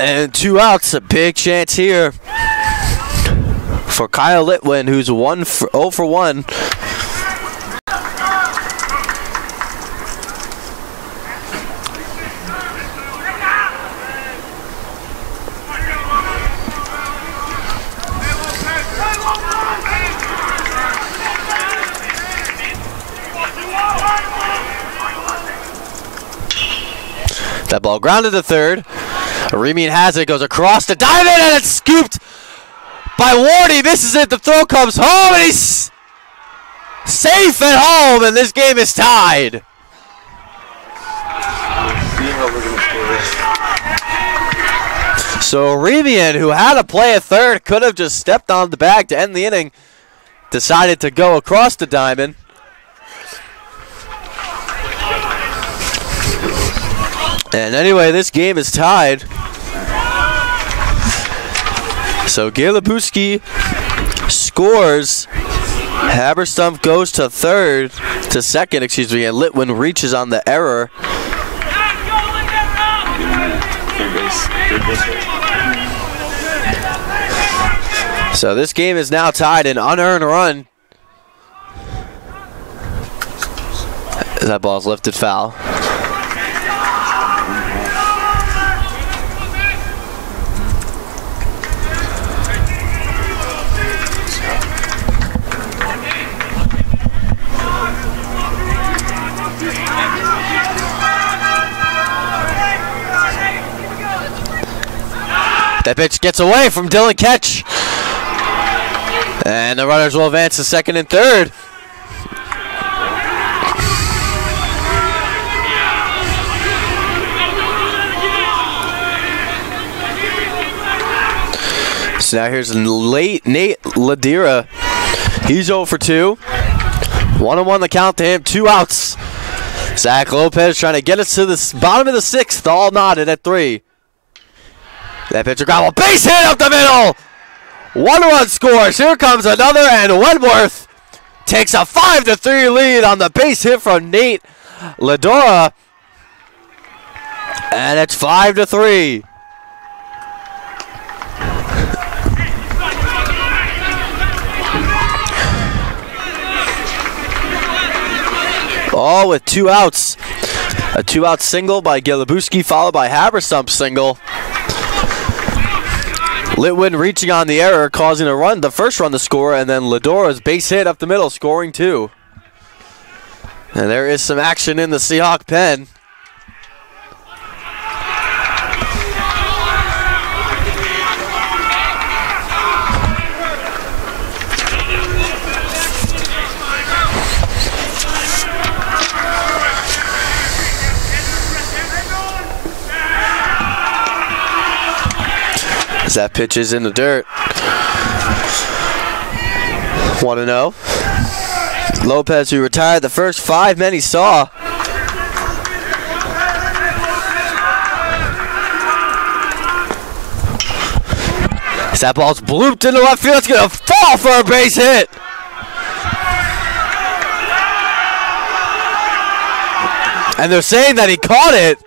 and 2 outs, a big chance here for Kyle Litwin, who's 0 for 1. That ball grounded to third. Remian has it, goes across the diamond, and it's scooped by Ward. He misses it. The throw comes home, and he's safe at home, and this game is tied. So Remian, who had a play at third, could have just stepped on the bag to end the inning, decided to go across the diamond. And anyway, this game is tied. So Golubuski scores. Haberstumpf goes to second, and Litwin reaches on the error. So this game is now tied in unearned run. That ball's lifted foul. That pitch gets away from Dylan Ketch. And the runners will advance to second and third. So now here's late Nate Ladira. He's 0 for 2. 1-1 the count to him, 2 outs. Zach Lopez trying to get us to the bottom of the 6th, all knotted at 3. That pitcher gravel, base hit up the middle. 1-run scores. Here comes another, and Wentworth takes a 5-3 lead on the base hit from Nate Ladora. And it's 5-3. All with 2 outs. A 2-out single by Golubuski, followed by Haberstump's single. Litwin reaching on the error, causing a run, the first run to score, and then Ladora's base hit up the middle, scoring 2. And there is some action in the Seahawk pen. As that pitch is in the dirt. 1-0. Lopez, who retired the first 5 men he saw. As that ball's blooped into left field, it's going to fall for a base hit. And they're saying that he caught it.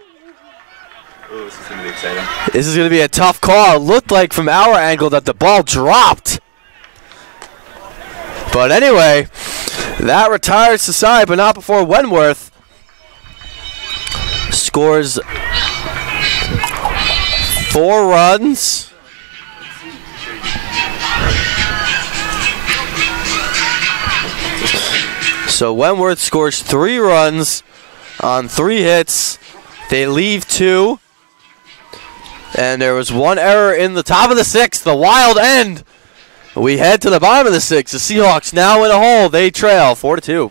Ooh, this is going to be exciting. This is going to be a tough call. It looked like from our angle that the ball dropped. But anyway, that retires the side, but not before Wentworth scores 4 runs. So Wentworth scores 3 runs on 3 hits. They leave 2. And there was 1 error in the top of the 6th, the wild end. We head to the bottom of the 6th. The Seahawks now in a hole. They trail 4-2.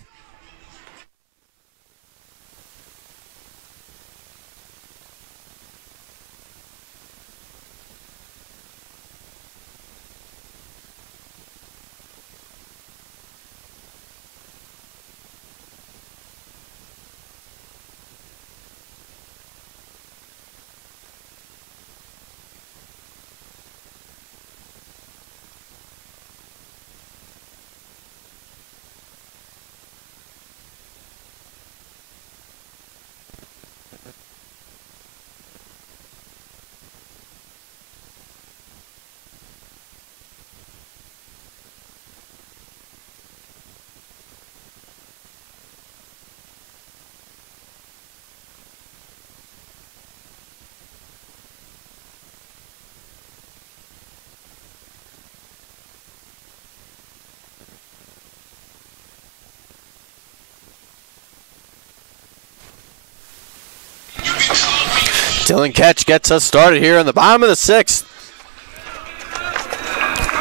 Dylan Ketch gets us started here in the bottom of the 6th.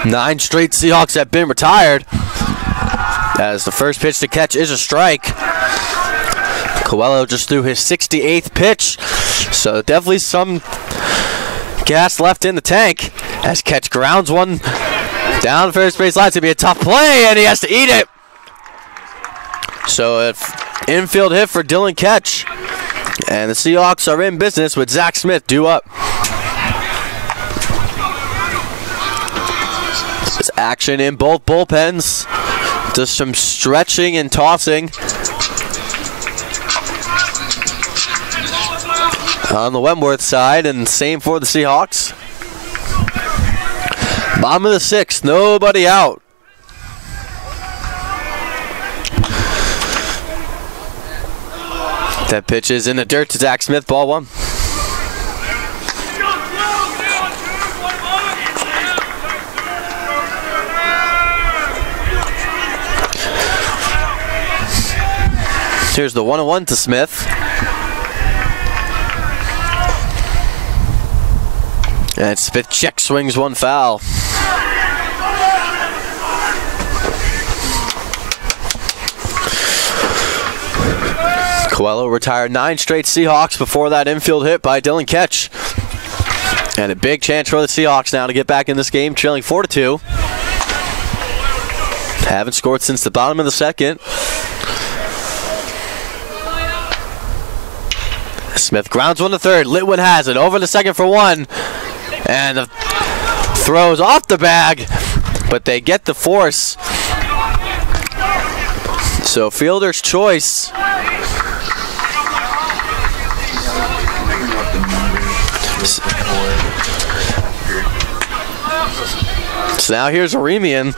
9 straight Seahawks have been retired, as the first pitch to Ketch is a strike. Coelho just threw his 68th pitch, so definitely some gas left in the tank as Ketch grounds one down the first base line. It's going to be a tough play, and he has to eat it. So an infield hit for Dylan Ketch. And the Seahawks are in business with Zach Smith due up. There's action in both bullpens. Just some stretching and tossing on the Wentworth side, and same for the Seahawks. Bottom of the 6th, nobody out. That pitch is in the dirt to Zach Smith, ball 1. Here's the 1-1 to Smith. And Smith check swings 1 foul. Coelho retired 9 straight Seahawks before that infield hit by Dylan Ketch. And a big chance for the Seahawks now to get back in this game, trailing 4-2. Haven't scored since the bottom of the 2nd. Smith grounds 1 to 3rd. Litwin has it over the 2nd for 1. And the throws off the bag, but they get the force. So fielder's choice. So now here's Aremian.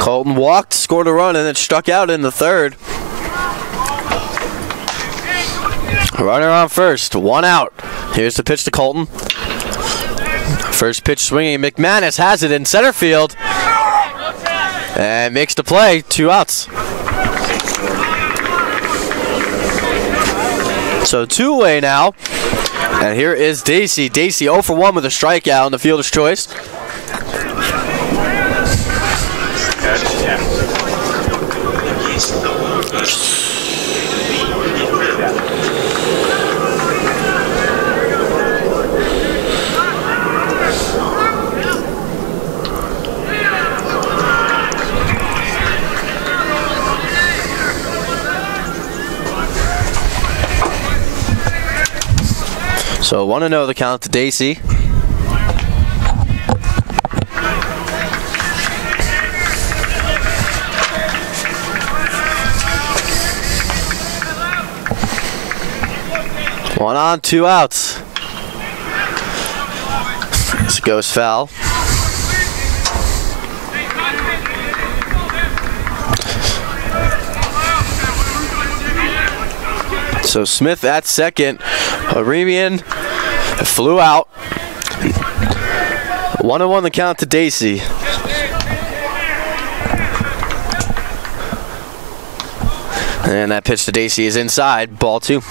Colton walked, scored a run, and then struck out in the 3rd. Runner on first, 1 out. Here's the pitch to Colton. First pitch swinging. McManus has it in center field. And makes the play, 2 outs. So 2-away now. And here is Dacey. Dacey 0 for 1 with a strikeout on the fielder's choice. So 1-0 the count to Dacey. One on, 2 outs. This goes foul. So Smith at second. Aremian flew out. 1-1 the count to Dacey. And that pitch to Dacey is inside, ball 2.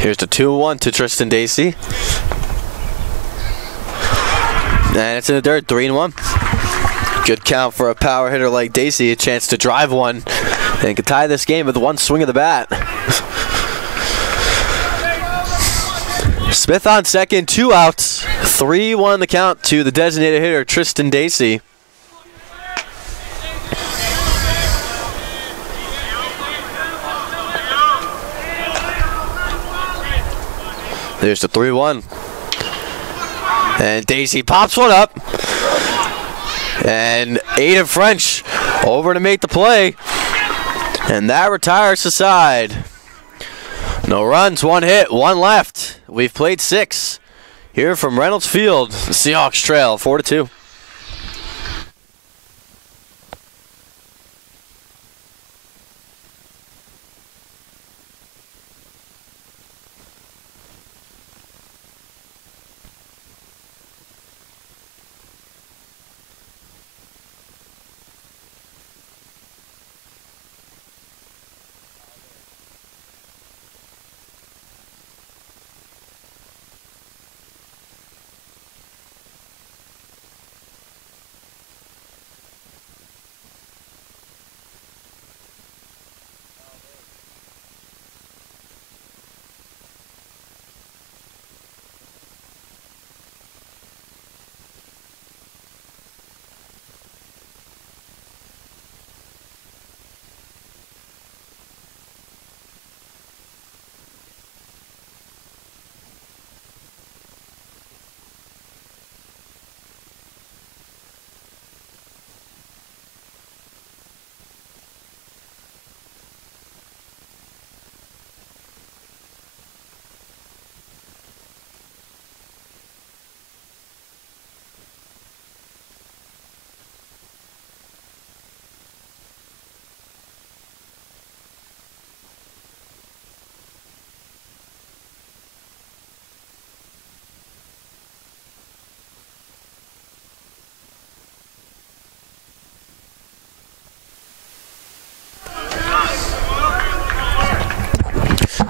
Here's the 2-1 to Tristan Dacey. And it's in the dirt, 3-1. Good count for a power hitter like Dacey. A chance to drive one and could tie this game with one swing of the bat. Smith on second, 2 outs. 3-1 the count to the designated hitter, Tristan Dacey. There's the 3-1. And Dacey pops one up. And Aiden French over to make the play. And that retires the side. No runs, 1 hit, 1 left. We've played 6 here from Reynolds Field. The Seahawks trail 4-2.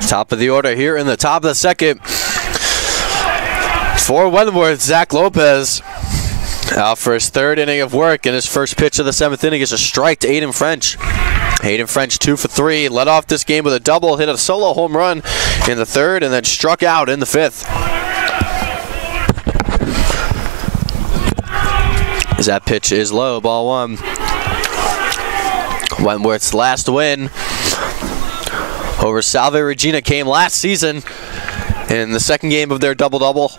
Top of the order here in the top of the second. For Wentworth, Zach Lopez out for his 3rd inning of work, and his first pitch of the 7th inning is a strike to Aiden French. Aiden French 2 for 3, led off this game with a double, hit a solo home run in the 3rd, and then struck out in the 5th. As that pitch is low, ball 1. Wentworth's last win over Salve Regina came last season in the 2nd game of their doubleheader.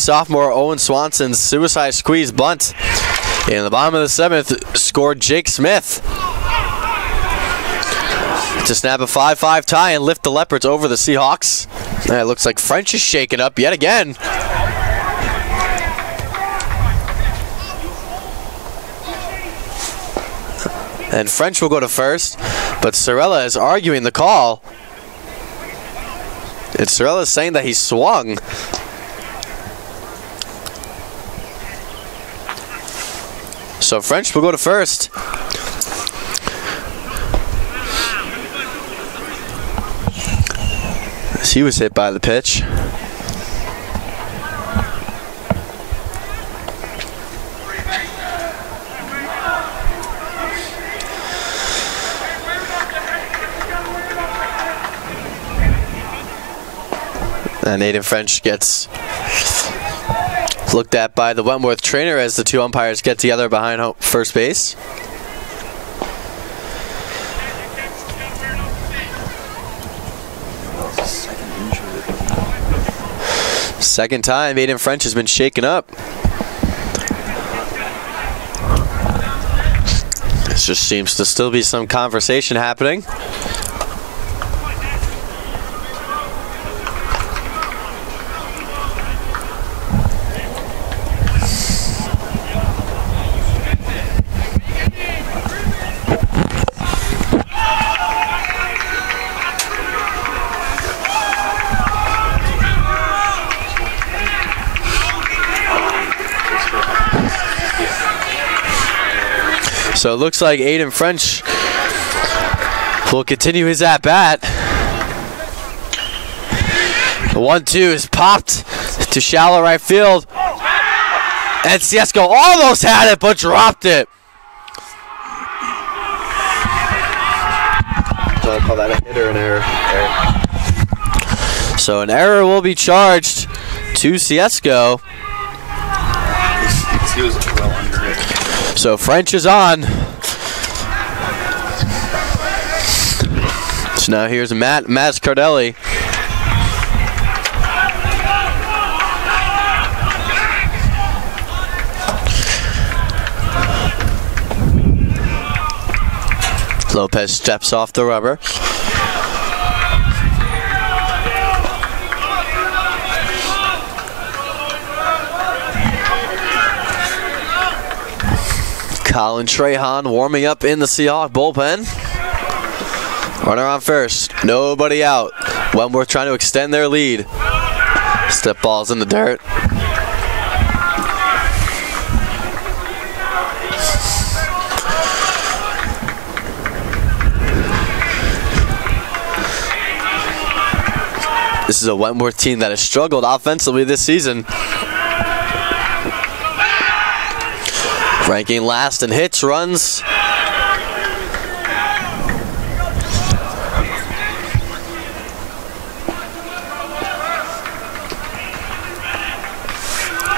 Sophomore Owen Swanson's suicide squeeze bunt in the bottom of the 7th scored Jake Smith to snap a 5-5 tie and lift the Leopards over the Seahawks. And it looks like French is shaken up yet again. And French will go to first, but Sorella is arguing the call. And Sorella is saying that he swung. So French will go to first. As he was hit by the pitch. And Aiden French gets looked at by the Wentworth trainer as the 2 umpires get together behind first base. Second time Aiden French has been shaken up. There just seems to still be some conversation happening. So it looks like Aiden French will continue his at-bat. The 1-2 is popped to shallow right field. And Ciesco almost had it, but dropped it. So I call that a hit or an error? So an error will be charged to Ciesco. He was well under it. So French is on. So now here's Matt Cardelli. Lopez steps off the rubber. Colin Trahan warming up in the Seahawks bullpen. Runner on first, nobody out. Wentworth trying to extend their lead. Step ball's in the dirt. This is a Wentworth team that has struggled offensively this season. Ranking last in hits, runs.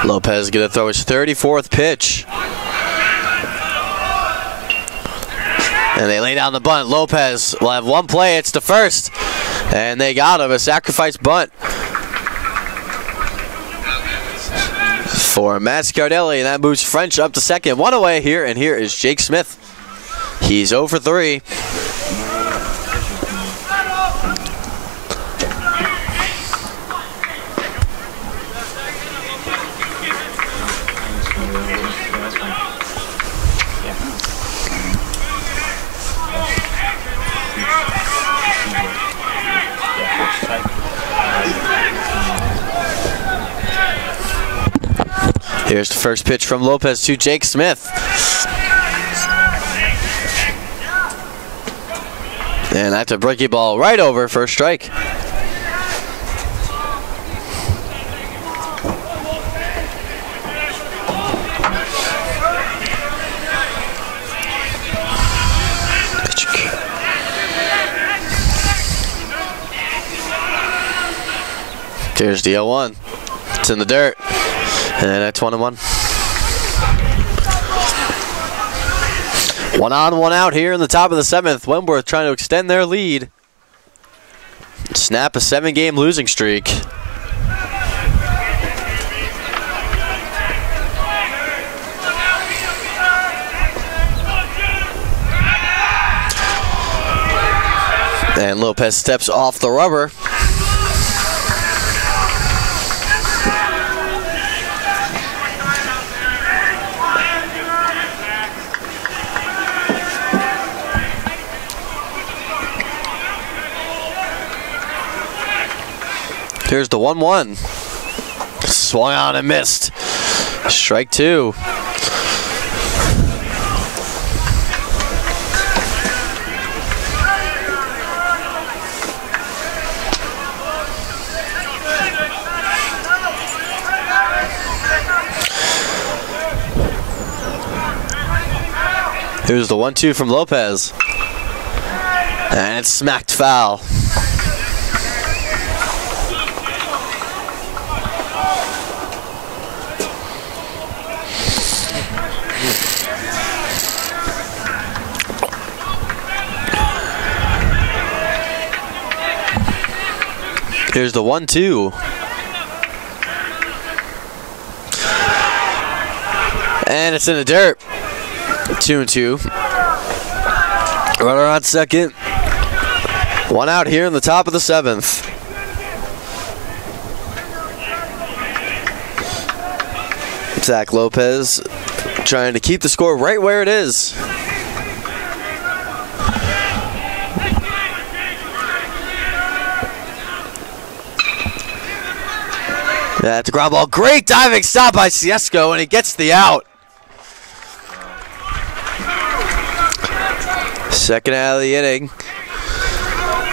Lopez gonna throw his 34th pitch. And they lay down the bunt. Lopez will have one play. It's the first. And they got him, a sacrifice bunt for Matt Scardelli, and that moves French up to second. One away here, and here is Jake Smith. He's 0 for 3. Here's the first pitch from Lopez to Jake Smith. And that's a breaking ball right over for a strike. Here's the 0-1. It's in the dirt. And that's 1-1. 1 on, 1 out here in the top of the 7th. Wentworth trying to extend their lead. Snap a 7-game losing streak. And Lopez steps off the rubber. Here's the 1-1. Swung on and missed. Strike 2. Here's the 1-2 from Lopez. And it's smacked foul. Here's the 1-2. And it's in the dirt. 2-2. Runner on second. 1 out here in the top of the 7th. Zach Lopez trying to keep the score right where it is. That's a ground ball. Great diving stop by Ciesco, and he gets the out. Second out of the inning.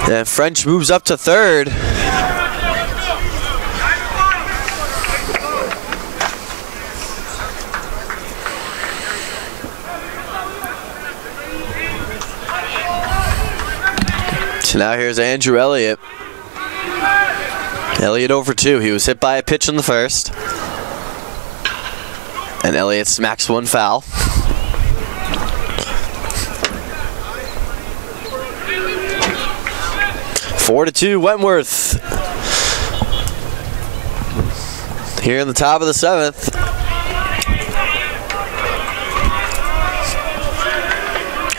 And French moves up to third. So now here's Andrew Elliott. Elliott over 2. He was hit by a pitch in the first. And Elliott smacks one foul. Four to 2, Wentworth. Here in the top of the 7th.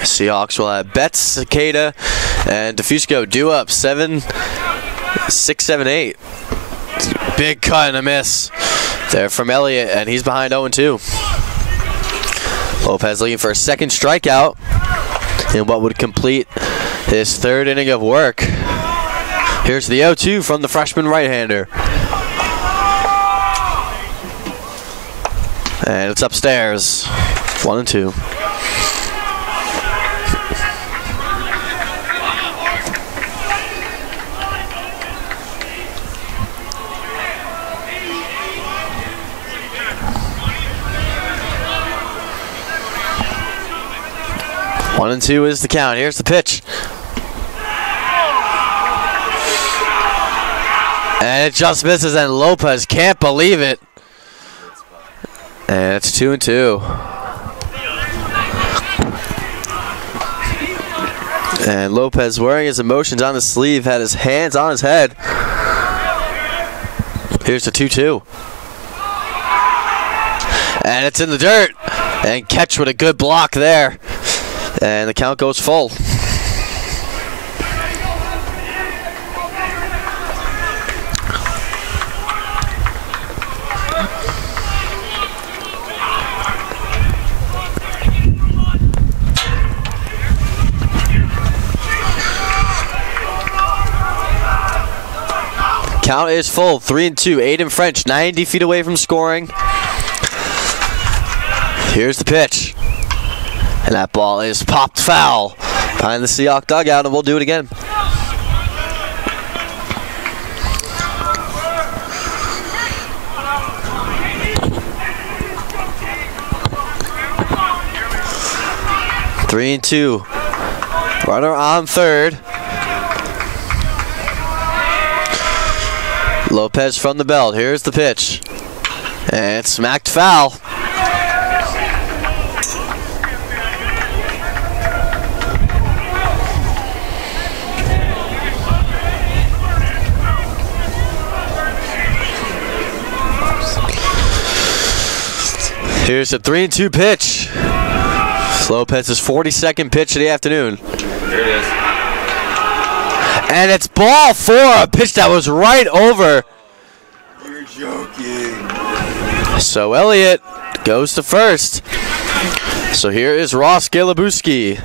Seahawks will have Betts, Cicada, and DeFusco due up 7-6, 7-8. Big cut and a miss there from Elliott, and he's behind 0-2. Lopez looking for a second strikeout in what would complete his third inning of work. Here's the 0-2 from the freshman right-hander. And it's upstairs. 1-2. One and 2 is the count. Here's the pitch. And it just misses, and Lopez can't believe it. And it's 2-2. And Lopez, wearing his emotions on his sleeve, had his hands on his head. Here's the 2-2. And it's in the dirt. And catch with a good block there. And the count goes full. Count is full. 3-2. Aiden French 90 feet away from scoring. Here's the pitch. And that ball is popped foul behind the Seahawks dugout, and we'll do it again. Three and 2. Runner on third. Lopez from the belt. Here's the pitch. And it's smacked foul. Here's a 3-2 pitch. Lopez's 42nd pitch of the afternoon. There it is. And it's ball 4, a pitch that was right over. You're joking. So Elliott goes to first. So here is Ross Galabuski.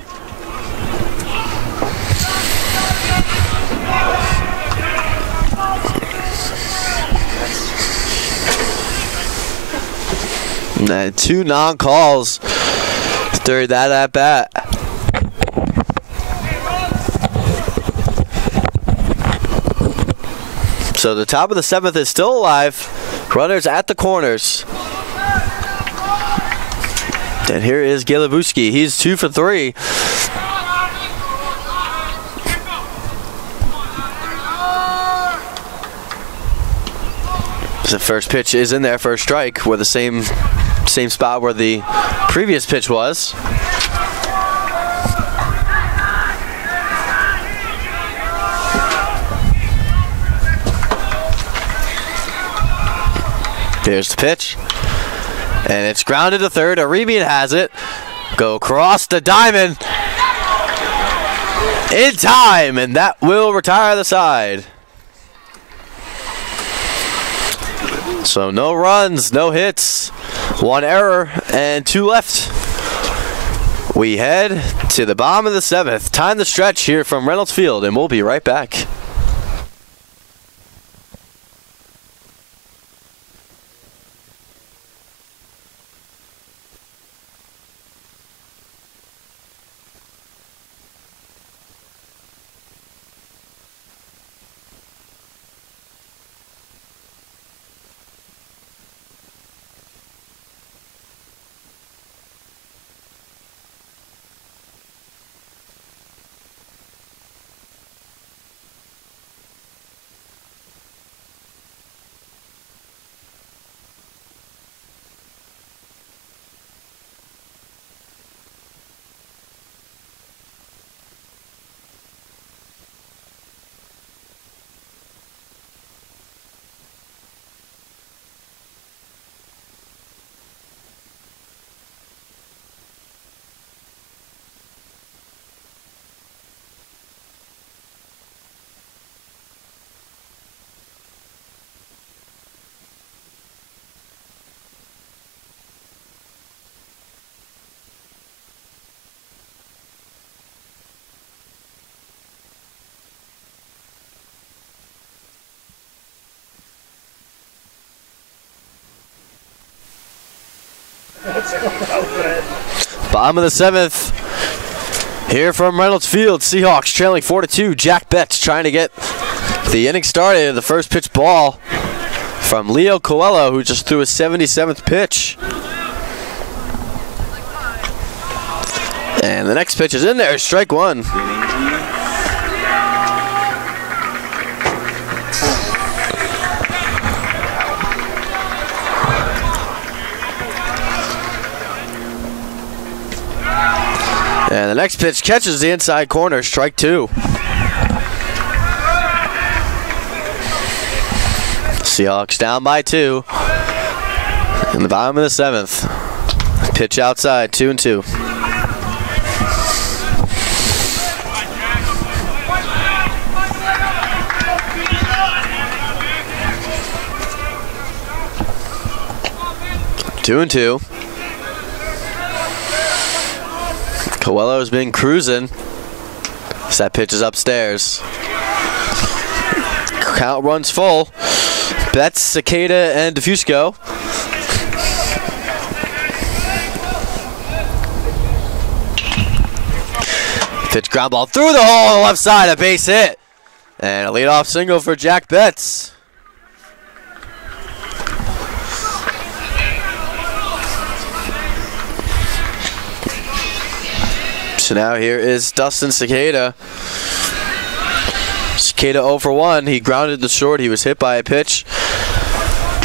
And 2 non-calls during that at-bat. So the top of the 7th is still alive. Runners at the corners. And here is Galabuski. He's 2 for 3. The first pitch is in there for a strike, where the same spot where the previous pitch was. Here's the pitch. And it's grounded to third. Arabian has it. Go across the diamond. In time, and that will retire the side. So no runs, no hits, 1 error, and 2 left. We head to the bottom of the 7th. Time to stretch here from Reynolds Field, and we'll be right back. Bottom of the 7th. Here from Reynolds Field, Seahawks trailing 4-2. Jack Betts trying to get the inning started. The first pitch ball from Leo Coelho, who just threw his 77th pitch. And the next pitch is in there, strike one. And the next pitch catches the inside corner, strike two. Seahawks down by 2 in the bottom of the 7th. Pitch outside, 2-2. Two and two. Coelho's been cruising. So that pitch is upstairs. Count runs full. Betts, Cicada, and Defusco. Pitch ground ball through the hole on the left side, a base hit. And a leadoff single for Jack Betts. So now here is Dustin Cicada. Cicada 0 for 1. He grounded the short. He was hit by a pitch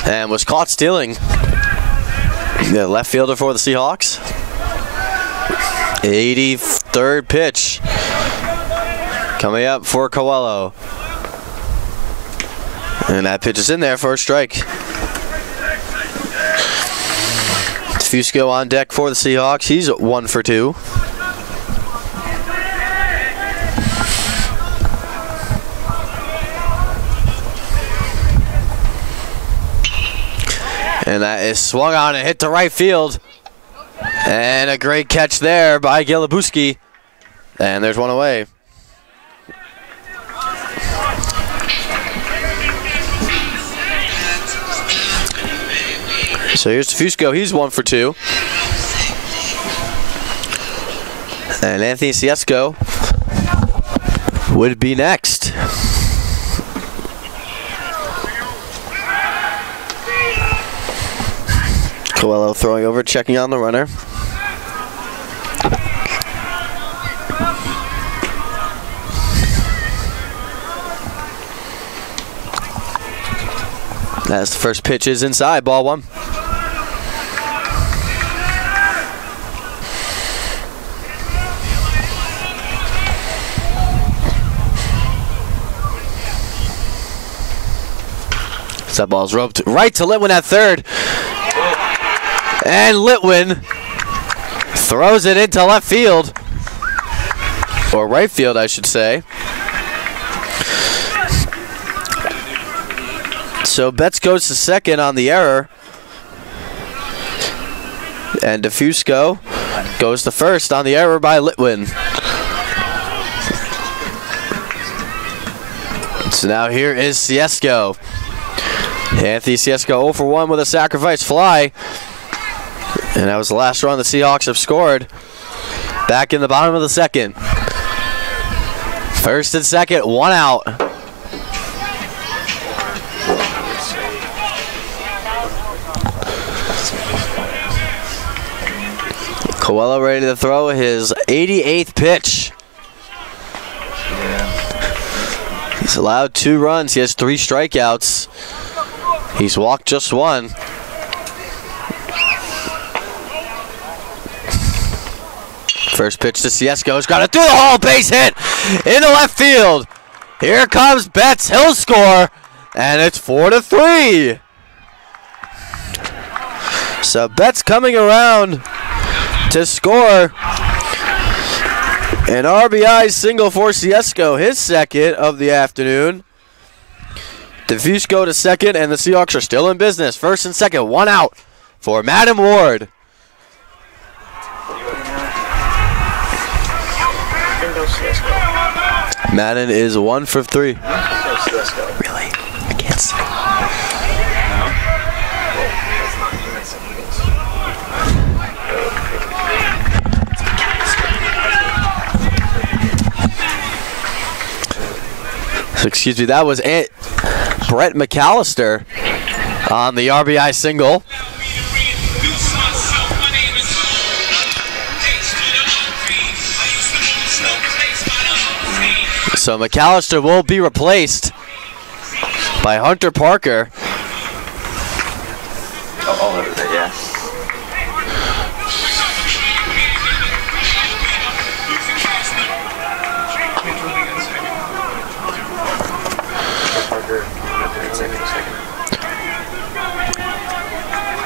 and was caught stealing. The left fielder for the Seahawks. 83rd pitch coming up for Coelho. And that pitch is in there for a strike. Defusco on deck for the Seahawks. He's 1 for 2. And that is swung on and hit to right field. And a great catch there by Gilabuski. And there's one away. So here's Defusco. He's 1 for 2. And Anthony Ciesco would be next. Coelho throwing over, checking on the runner. As the first pitch is inside, ball 1. So that ball's roped right to Litwin at third. And Litwin throws it into left field. Or right field, I should say. So Betts goes to second on the error. And Defusco goes to first on the error by Litwin. So now here is Ciesco. Anthony Ciesco 0 for 1 with a sacrifice fly. And that was the last run the Seahawks have scored. Back in the bottom of the 2nd. First and second, 1 out. Coelho ready to throw his 88th pitch. He's allowed 2 runs. He has 3 strikeouts. He's walked just 1. First pitch to Ciesco. He's got it through the hole. Base hit into left field. Here comes Betts. He'll score. And it's 4-3. So Betts coming around to score. An RBI single for Ciesco. His second of the afternoon. Defusco to second. And the Seahawks are still in business. First and second. 1 out for Madden Ward. Madden is 1 for 3. Really? I can't see. Excuse me, that was Brett McAllister on the RBI single. So McAllister will be replaced by Hunter Parker. All over there, yeah.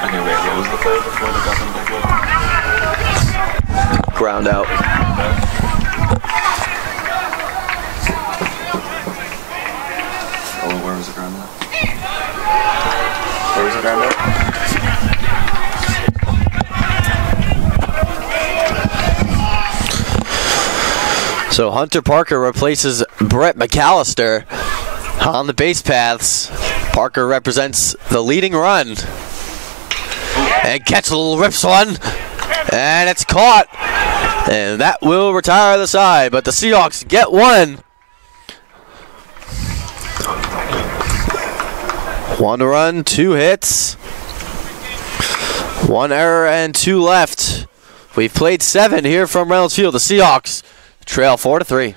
Okay, wait, what was the play before the government? Ground out. Oh, where was the ground out? Where was the ground out? So Hunter Parker replaces Brett McAllister on the base paths. Parker represents the leading run. And Ketchel rips one. And it's caught. And that will retire the side. But the Seahawks get one. 1 run, 2 hits. 1 error and 2 left. We've played 7 here from Reynolds Field. The Seahawks trail 4-3.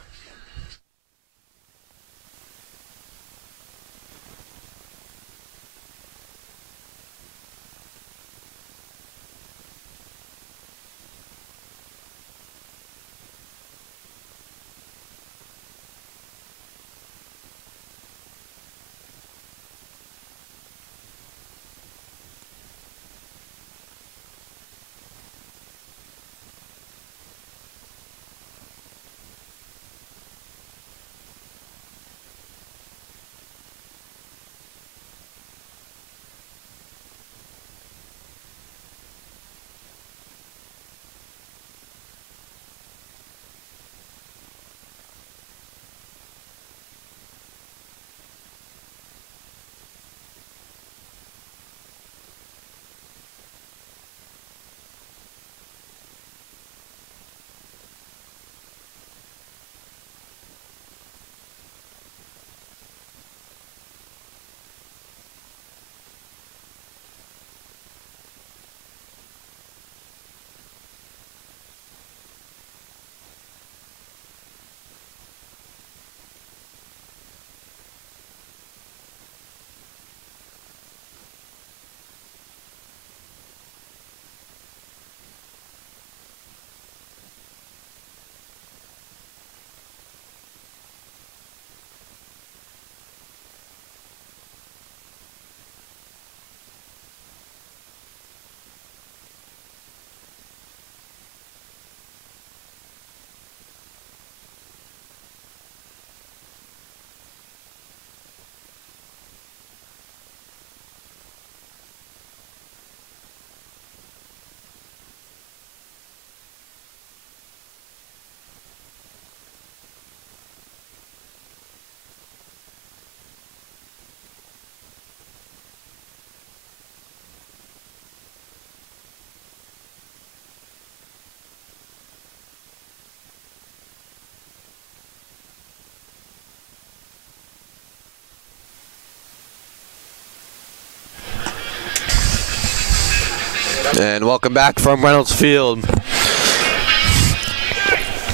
And welcome back from Reynolds Field.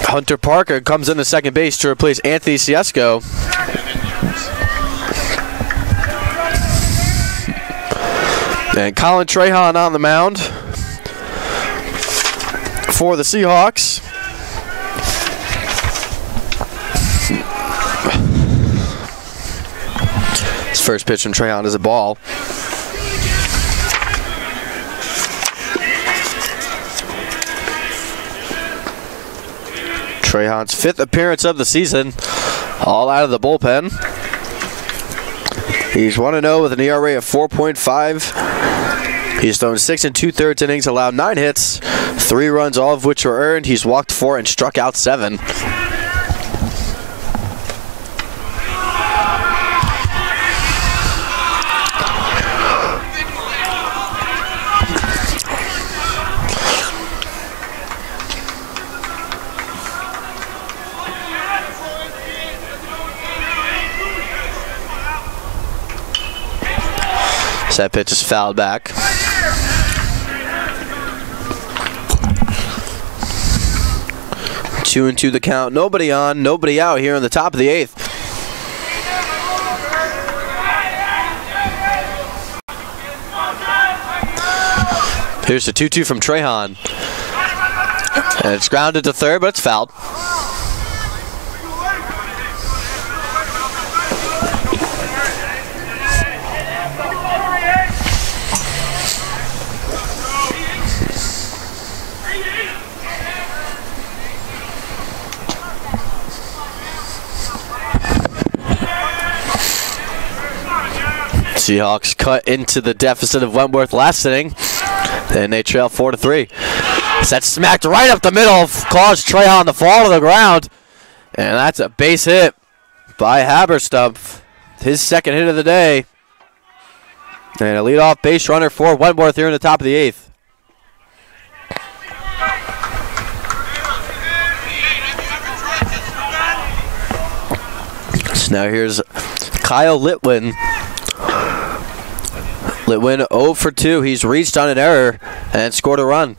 Hunter Parker comes into second base to replace Anthony Ciesco. And Colin Trahan on the mound for the Seahawks. His first pitch from Trahan is a ball. Trahan's 5th appearance of the season, all out of the bullpen. He's 1-0 with an ERA of 4.5. He's thrown 6 2/3 innings, allowed 9 hits, 3 runs, all of which were earned. He's walked 4 and struck out 7. That pitch is fouled back. Two and two the count. Nobody on, nobody out here in the top of the 8th. Here's the 2-2 from Trehan. And it's grounded to third, but it's fouled. Seahawks cut into the deficit of Wentworth last inning, and they trail 4-3. That's smacked right up the middle, caused Trehan to fall to the ground, and that's a base hit by Haberstump, his second hit of the day, and a leadoff base runner for Wentworth here in the top of the 8th. So now here's Kyle Litwin. Litwin 0 for 2. He's reached on an error and scored a run.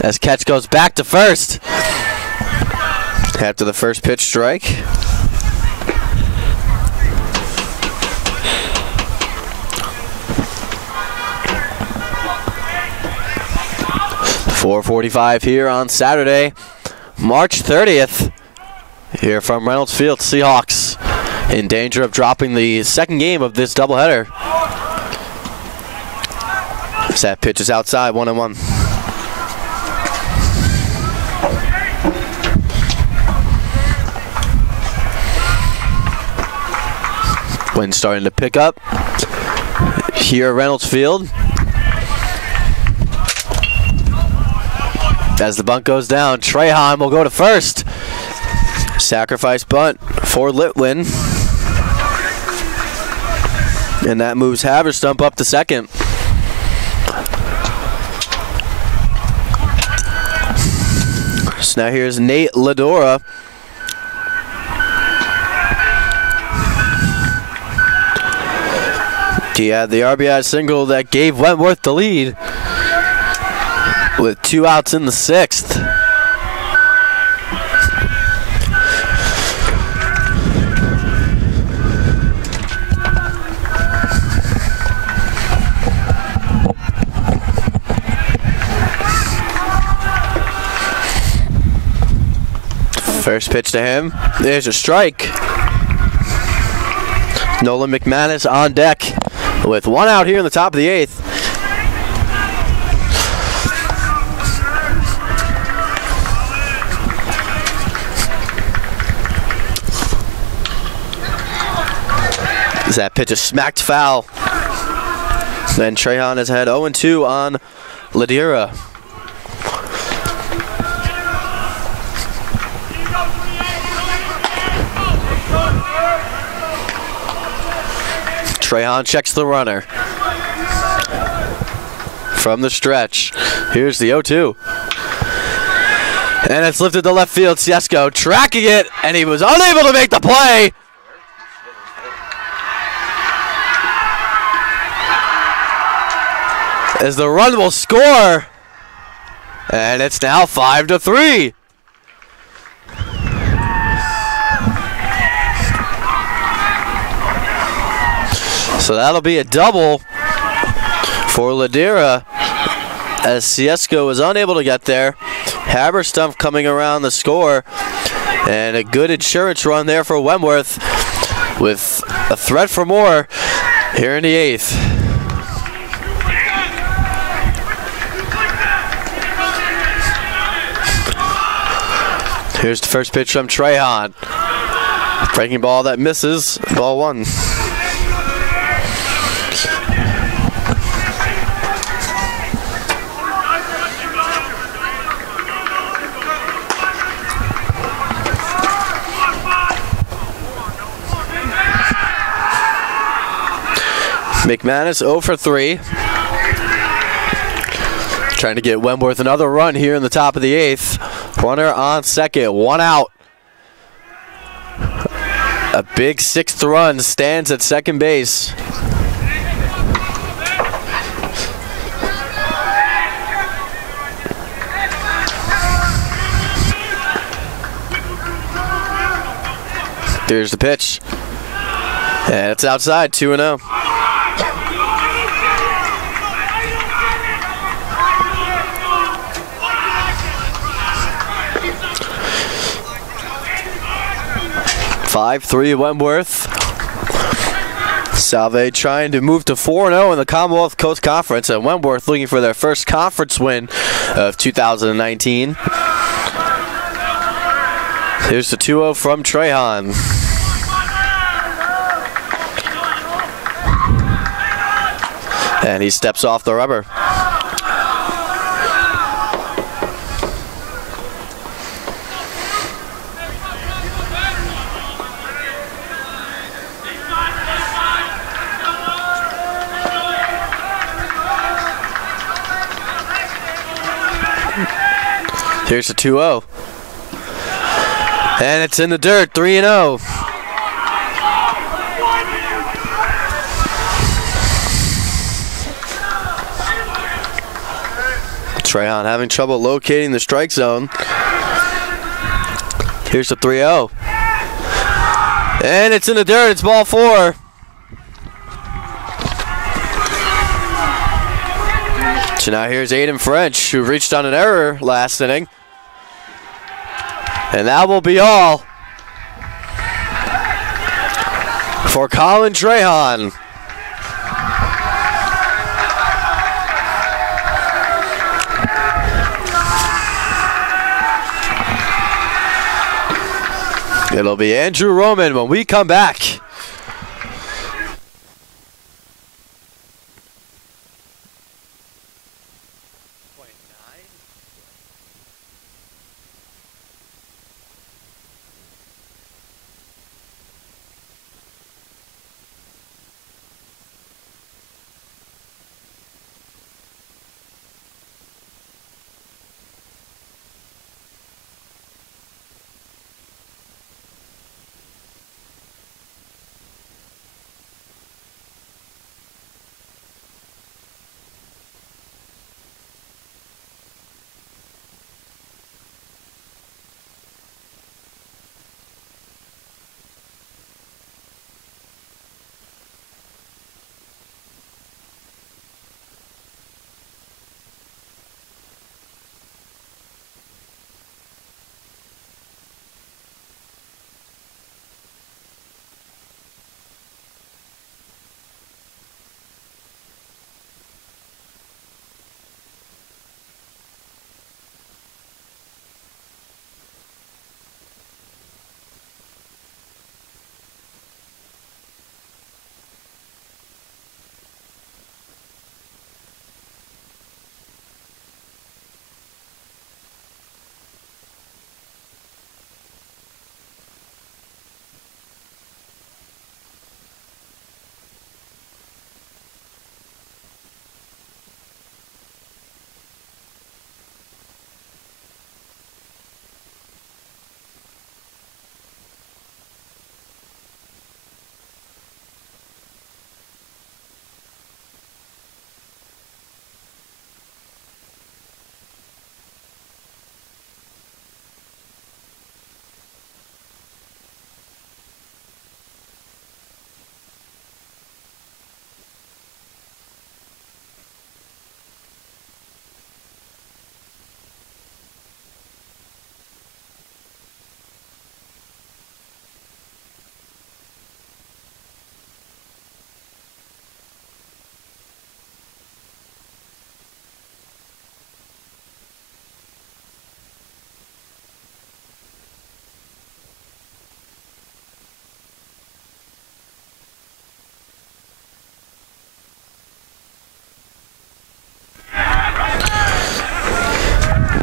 As catch goes back to first. After the first pitch strike. .445 here on Saturday, March 30th. Here from Reynolds Field, Seahawks in danger of dropping the second game of this doubleheader. That pitch is outside, 1-1. Wind starting to pick up here at Reynolds Field. As the bunt goes down, Trehan will go to first. Sacrifice bunt for Litwin. And that moves Haberstump up to second. So now here's Nate Ladora. He had the RBI single that gave Wentworth the lead with 2 outs in the 6th. First pitch to him. There's a strike. Nolan McManus on deck with 1 out here in the top of the 8th. That pitch is smacked foul. Then Trehan has had 0-2 on Ladira. Trehan checks the runner. From the stretch. Here's the 0-2. And it's lifted to left field. Siesko tracking it, and he was unable to make the play. As the run will score. And it's now 5-3. So that'll be a double for Ladira as Siesko was unable to get there. Haberstump coming around the score, and a good insurance run there for Wentworth with a threat for more here in the 8th. Here's the first pitch from Trehan. Breaking ball that misses, ball 1. McManus 0 for 3. Trying to get Wentworth another run here in the top of the 8th. Runner on second, 1 out. A big 6th run stands at second base. There's the pitch. And it's outside, 2-0. (5-3) Wentworth. Salve trying to move to 4-0 in the Commonwealth Coast Conference, and Wentworth looking for their first conference win of 2019. Here's the 2-0 from Trehan. And he steps off the rubber. Here's the 2-0. And it's in the dirt, 3-0. Trehan having trouble locating the strike zone. Here's the 3-0. And it's in the dirt, it's ball 4. So now here's Aiden French, who reached on an error last inning. And that will be all for Colin Trehan. It'll be Andrew Roman when we come back.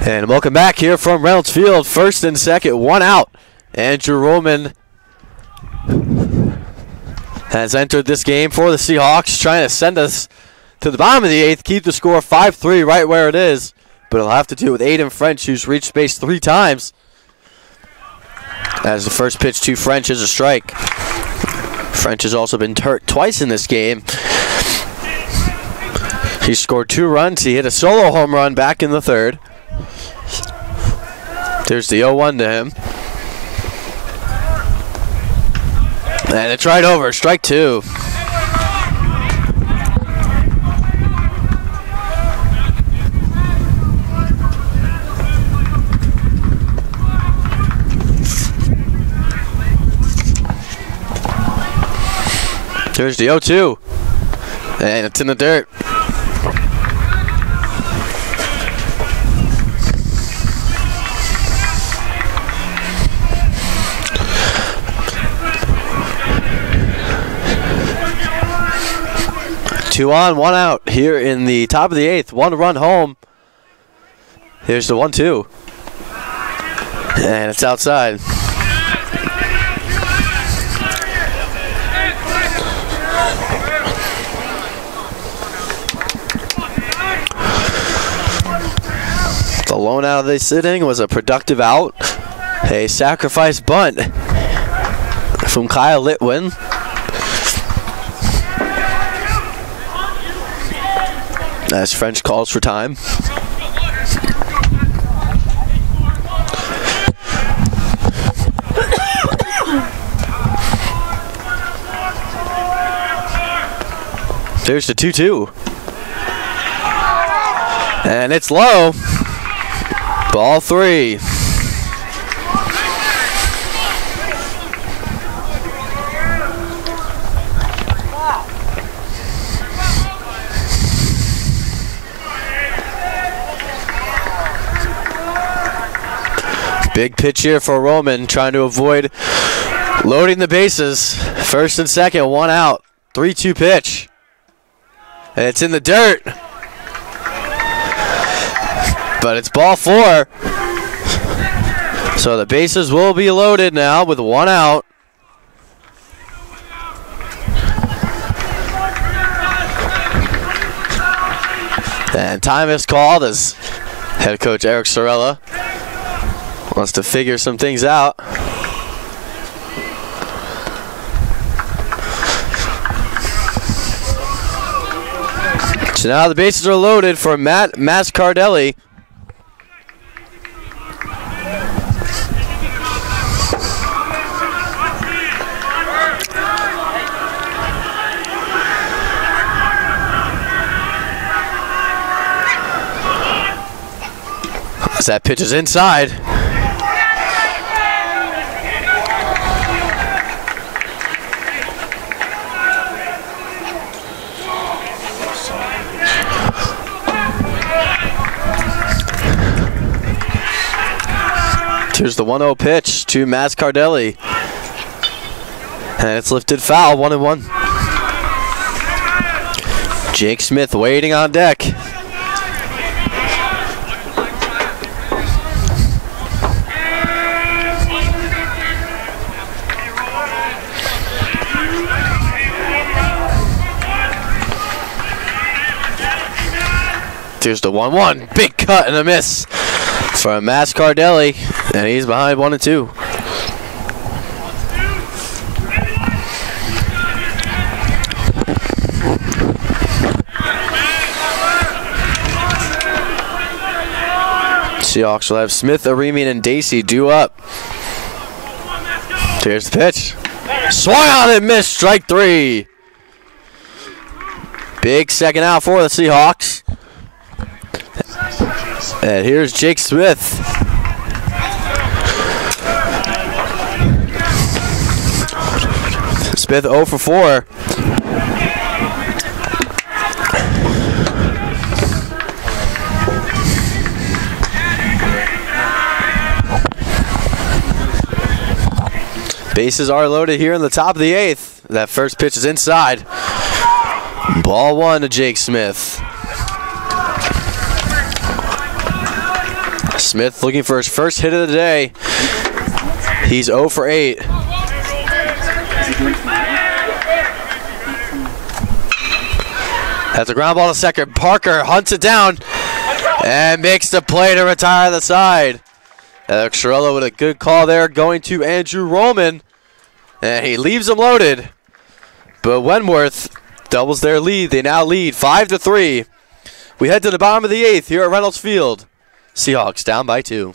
And welcome back here from Reynolds Field. First and second, 1 out. Andrew Roman has entered this game for the Seahawks, trying to send us to the bottom of the 8th, keep the score 5-3 right where it is. But it'll have to do with Aiden French, who's reached base 3 times. As the first pitch to French is a strike. French has also been hurt twice in this game. He scored 2 runs. He hit a solo home run back in the third. There's the 0-1 to him. And it's right over. Strike 2. There's the 0-2. And it's in the dirt. Two on, 1 out here in the top of the 8th. 1 run home. Here's the 1-2. And it's outside. The lone out of this inning was a productive out. A sacrifice bunt from Kyle Litwin. As French calls for time. There's the 2-2. And it's low. Ball 3. Big pitch here for Roman, trying to avoid loading the bases. First and second, 1 out. 3-2 pitch. And it's in the dirt. But it's ball 4. So the bases will be loaded now with 1 out. And time is called as head coach Eric Sorella wants to figure some things out. So now the bases are loaded for Matt Mascardelli. As that pitch is inside. Here's the 1-0 pitch to Mascardelli. And it's lifted foul, 1-1. Jake Smith waiting on deck. Here's the 1-1. Big cut and a miss for Mascardelli. And he's behind 1-2. Seahawks will have Smith, Aremian, and Dacey due up. Here's the pitch. Swung on and missed. Strike 3. Big second out for the Seahawks. And here's Jake Smith. Smith 0 for 4. Bases are loaded here in the top of the 8th. That first pitch is inside. Ball 1 to Jake Smith. Smith looking for his first hit of the day. He's 0 for 8. That's a ground ball to second. Parker hunts it down and makes the play to retire the side. Alex Shirello with a good call there, going to Andrew Roman. And he leaves him loaded. But Wentworth doubles their lead. They now lead 5-3. We head to the bottom of the 8th here at Reynolds Field. Seahawks down by 2.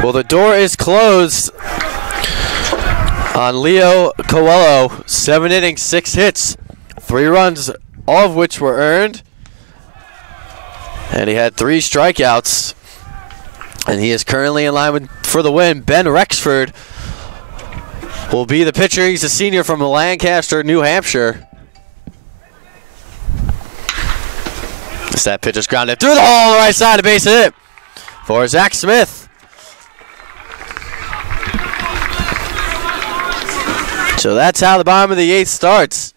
Well, the door is closed on Leo Coelho. 7 innings, 6 hits, 3 runs, all of which were earned. And he had 3 strikeouts. And he is currently in line for the win. Ben Rexford will be the pitcher. He's a senior from Lancaster, New Hampshire. As that pitch is grounded through the hole on the right side, a base hit for Zach Smith. So that's how the bottom of the 8th starts.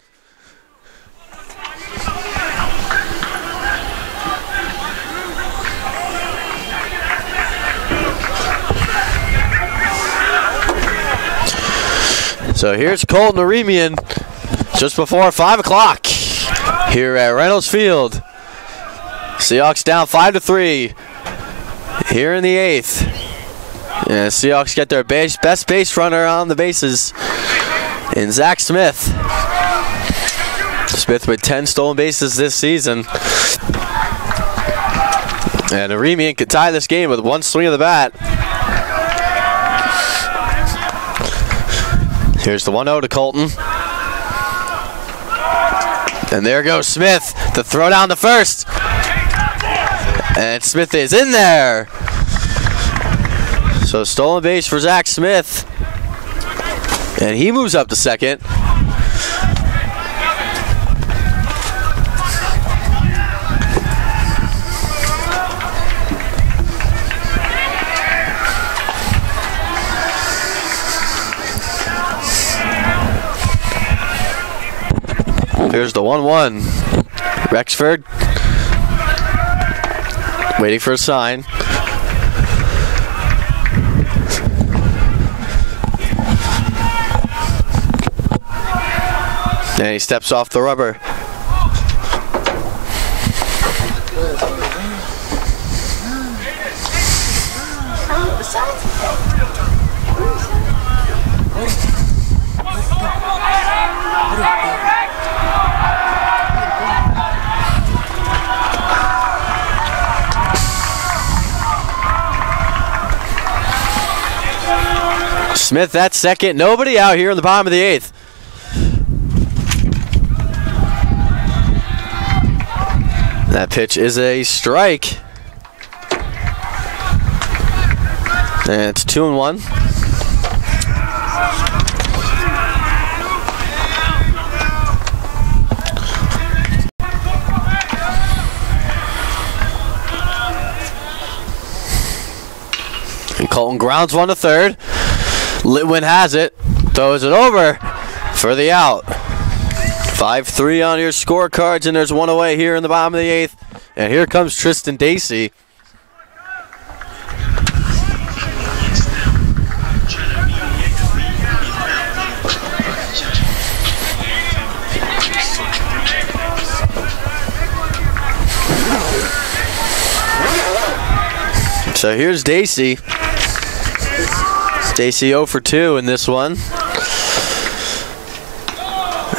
So here's Colton Aremian just before 5 o'clock here at Reynolds Field. Seahawks down 5-3 here in the 8th. Yeah, Seahawks get their best base runner on the bases in Zach Smith. Smith with 10 stolen bases this season. And Aremian could tie this game with 1 swing of the bat. Here's the 1-0 to Colton. And there goes Smith to throw down the first. And Smith is in there. So stolen base for Zach Smith. And he moves up to second. Here's the 1-1. Rexford waiting for a sign. And he steps off the rubber. Smith at second. Nobody out here in the bottom of the 8th. That pitch is a strike. And it's 2-1. And Colton grounds one to third. Litwin has it. Throws it over for the out. 5-3 on your scorecards, and there's one away here in the bottom of the 8th. And here comes Tristan Dacey. So here's Dacey. Dacey 0 for 2 in this one.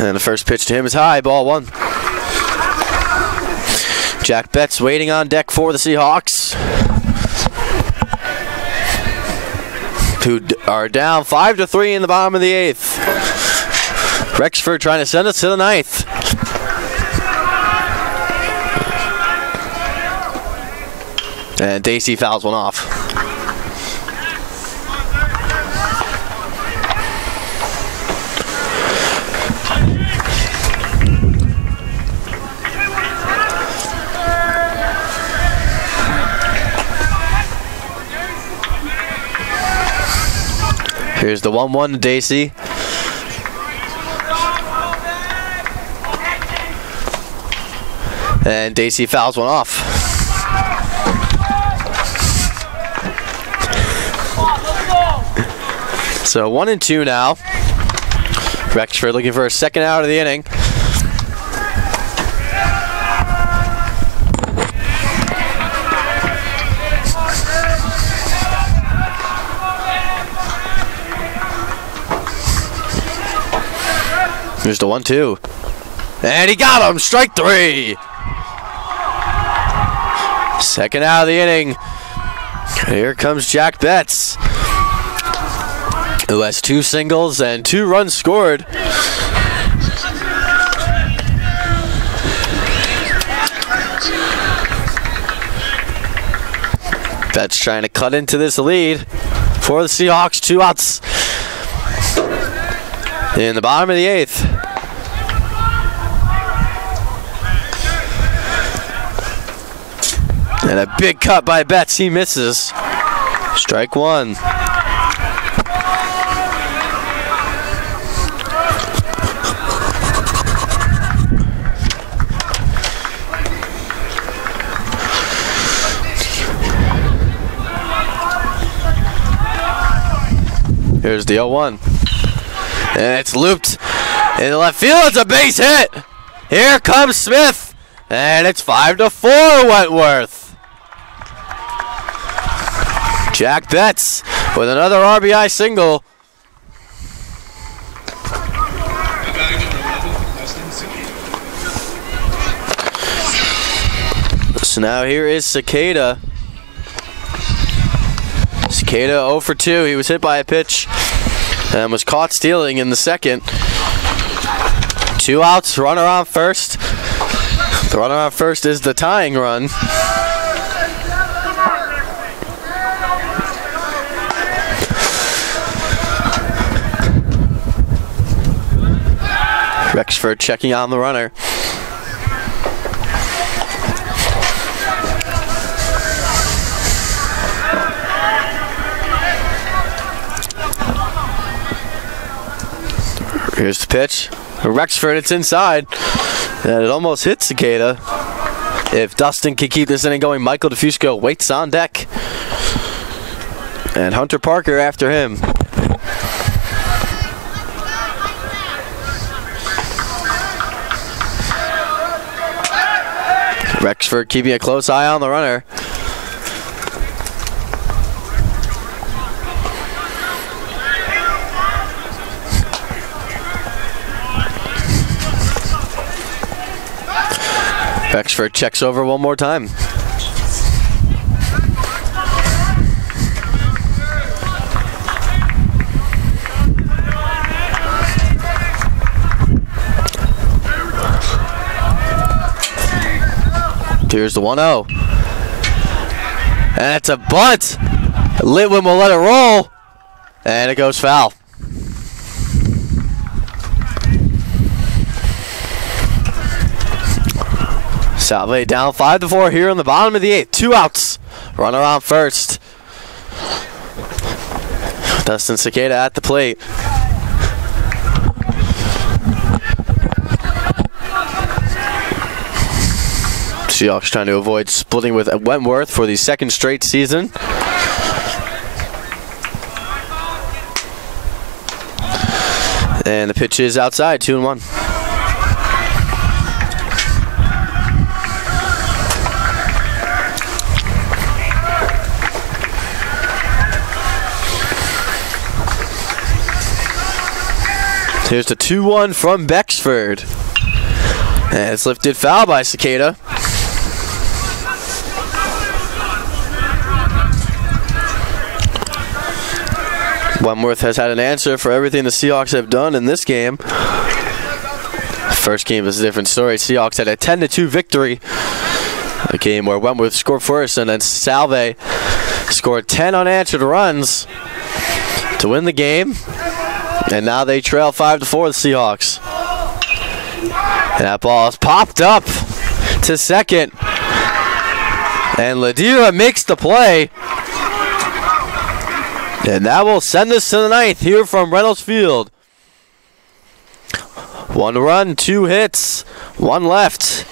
And the first pitch to him is high, ball 1. Jack Betts waiting on deck for the Seahawks, who are down 5-3 in the bottom of the 8th. Rexford trying to send us to the 9th. And Dacey fouls one off. Here's the 1-1 to Dacey. And Dacey fouls one off. So 1-2 now. Rexford looking for a second out of the inning. Here's the 1-2. And he got him! Strike 3! Second out of the inning. Here comes Jack Betts, who has 2 singles and 2 runs scored. Betts trying to cut into this lead for the Seahawks. 2 outs in the bottom of the 8th. And a big cut by Betts. He misses. Strike 1. Here's the 0-1. And it's looped in the left field. It's a base hit. Here comes Smith. And it's 5-4 Wentworth. Jack Betts with another RBI single. So now here is Cicada. Cicada 0 for 2. He was hit by a pitch and was caught stealing in the second. 2 outs, runner on first. The runner on first is the tying run. Rexford checking on the runner. Here's the pitch. Rexford, it's inside. And it almost hit Cicada. If Dustin can keep this inning going, Michael DeFusco waits on deck. And Hunter Parker after him. Rexford keeping a close eye on the runner. Rexford checks over one more time. Here's the 1-0. And it's a bunt. Litwin will let it roll. And it goes foul. Salve down 5-4 here in the bottom of the 8th. 2 outs. Runner on first. Dustin Cicada at the plate. Seahawks trying to avoid splitting with Wentworth for the 2nd straight season. And the pitch is outside, 2-1. Here's the 2-1 from Bexford. And it's lifted foul by Cicada. Wentworth has had an answer for everything the Seahawks have done in this game. First game was a different story. Seahawks had a 10-2 victory. A game where Wentworth scored first, and then Salve scored 10 unanswered runs to win the game. And now they trail 5-4 the Seahawks. And that ball is popped up to second. And Ladira makes the play. And that will send us to the 9th here from Reynolds Field. 1 run, 2 hits, 1 left.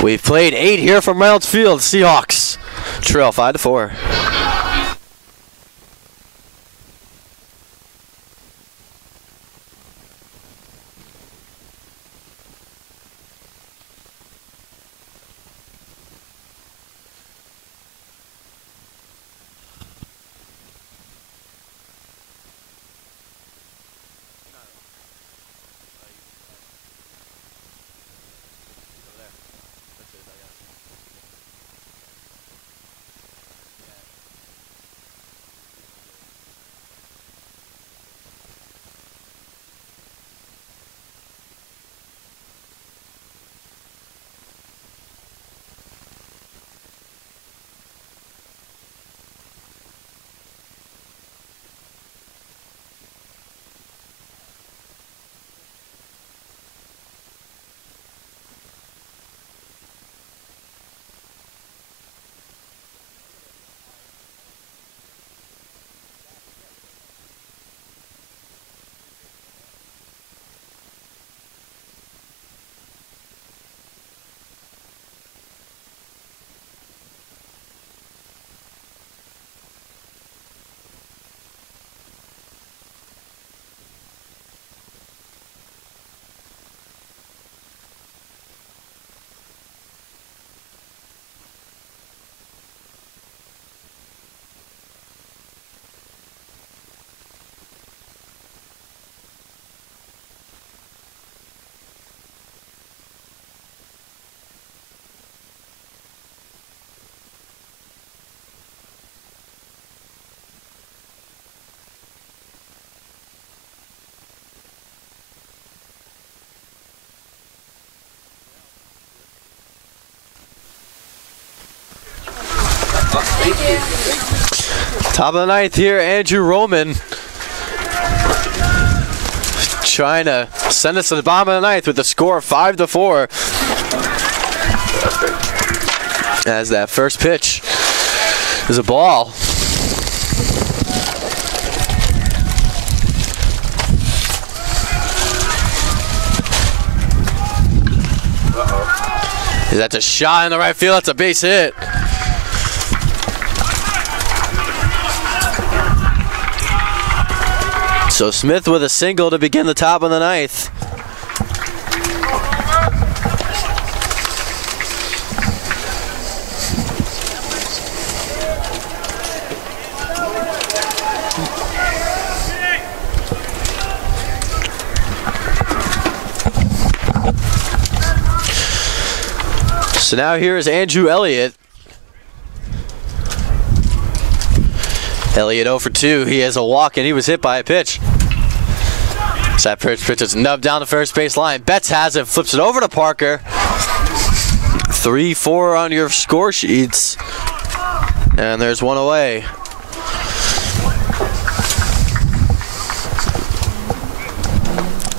We've played 8 here from Reynolds Field. Seahawks trail 5-4. Top of the 9th here, Andrew Roman trying to send us to the bottom of the 9th with the score of 5-4. As that first pitch is a ball. That's a shot in the right field. That's a base hit. So Smith with a single to begin the top of the 9th. So now here is Andrew Elliott. Elliott 0 for 2. He has a walk and he was hit by a pitch. So that first pitch is nubbed down the first base line. Betts has it, flips it over to Parker. 3-4 on your score sheets. And there's one away.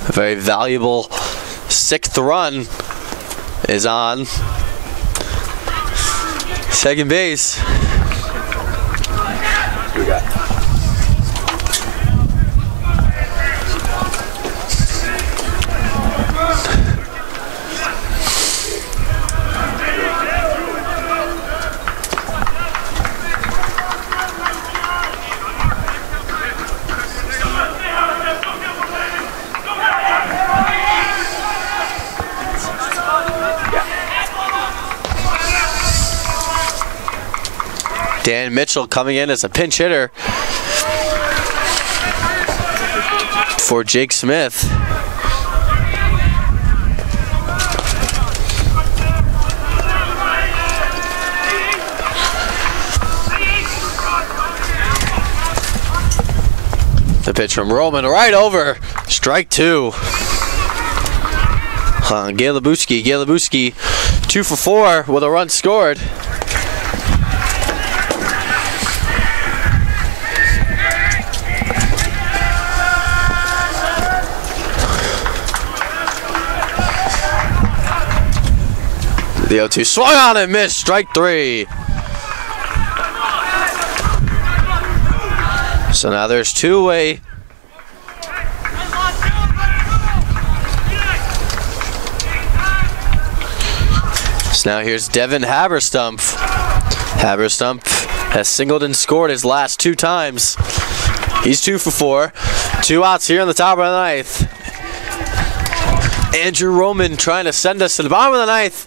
A very valuable 6th run is on second base. Who we got? Dan Mitchell coming in as a pinch hitter for Jake Smith. The pitch from Roman right over. Strike 2. Galebuski 2 for 4 with a run scored. The 0-2 swung on and missed. Strike 3. So now there's 2 away. So now here's Devin Haberstump. Haberstump has singled and scored his last 2 times. He's 2 for 4. 2 outs here in the top of the 9th. Andrew Roman trying to send us to the bottom of the 9th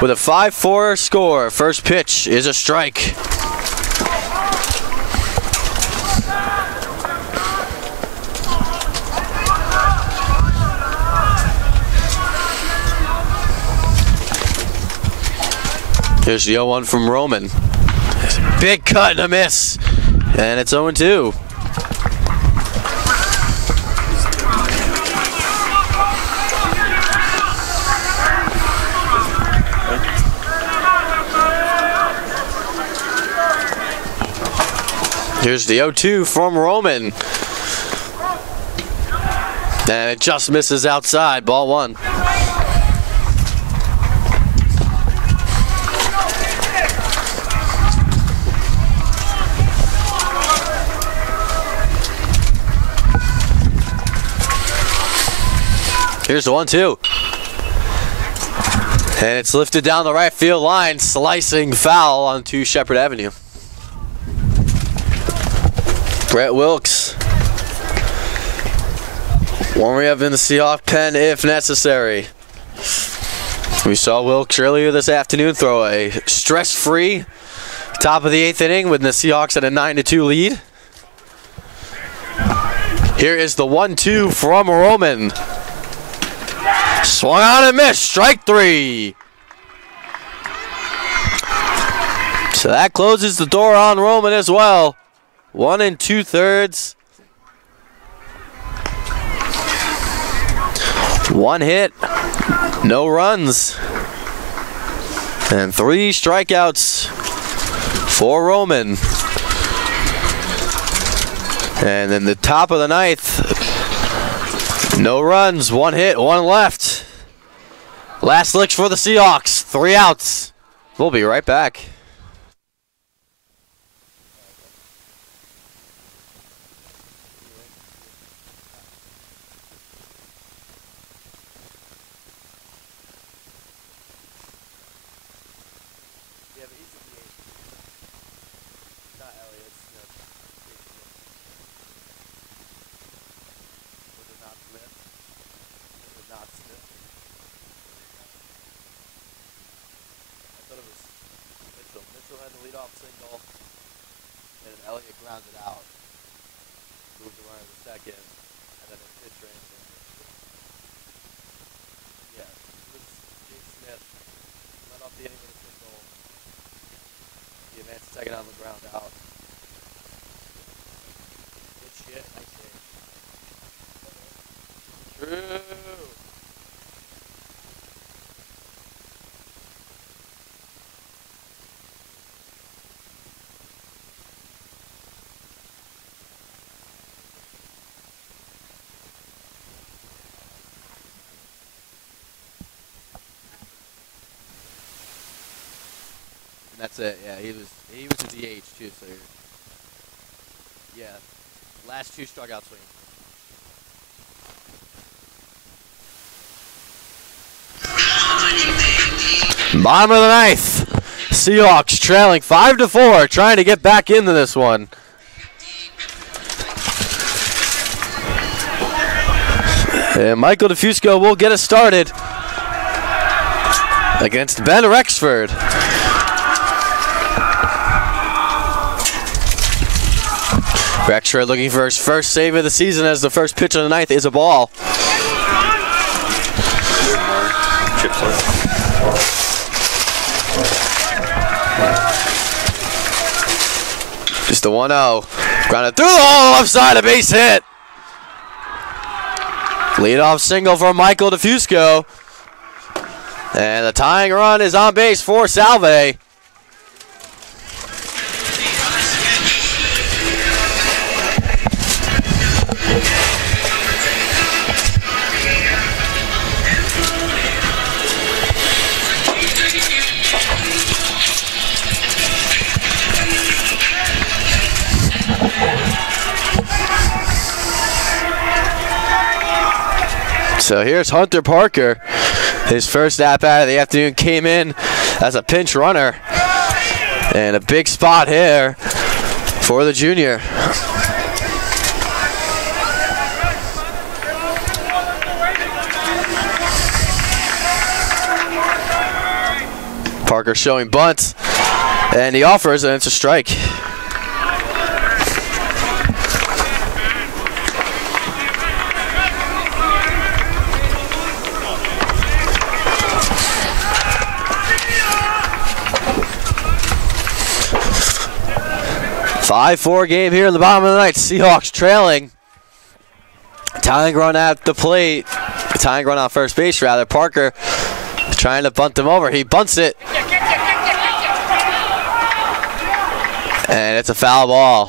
with a 5-4 score. First pitch is a strike. Here's the 0-1 from Roman. Big cut and a miss. And it's 0-2. Here's the 0-2 from Roman. And it just misses outside. Ball 1. Here's the 1-2. And it's lifted down the right field line, slicing foul onto Shepherd Avenue. Brett Wilkes warming up in the Seahawk pen if necessary. We saw Wilkes earlier this afternoon throw a stress-free top of the 8th inning with the Seahawks at a 9-2 lead. Here is the 1-2 from Roman. Swung on and missed. Strike 3. So that closes the door on Roman as well. 1 2/3. 1 hit, no runs, and 3 strikeouts for Roman. And then the top of the 9th, no runs, 1 hit, 1 left. Last licks for the Seahawks, 3 outs. We'll be right back. Second on the ground out. Good shit, nice hit. True. That's it. Yeah, he was a DH too. So yeah, last 2 strikeout swings. Bottom of the 9th. Seahawks trailing 5-4, trying to get back into this one. And Michael DeFusco will get us started against Ben Rexford. Rexford looking for his first save of the season as the first pitch of the 9th is a ball. Just a 1-0. Grounded through the hole, left side, a base hit. Leadoff single for Michael DeFusco. And the tying run is on base for Salve. So here's Hunter Parker. His first at-bat of the afternoon came in as a pinch runner. And a big spot here for the junior. Parker showing bunt. And he offers, and it's a strike. Five-4 game here in the bottom of the 9th. Seahawks trailing. Tying run at the plate. Tying run on first base, rather. Parker trying to bunt him over. He bunts it. And it's a foul ball.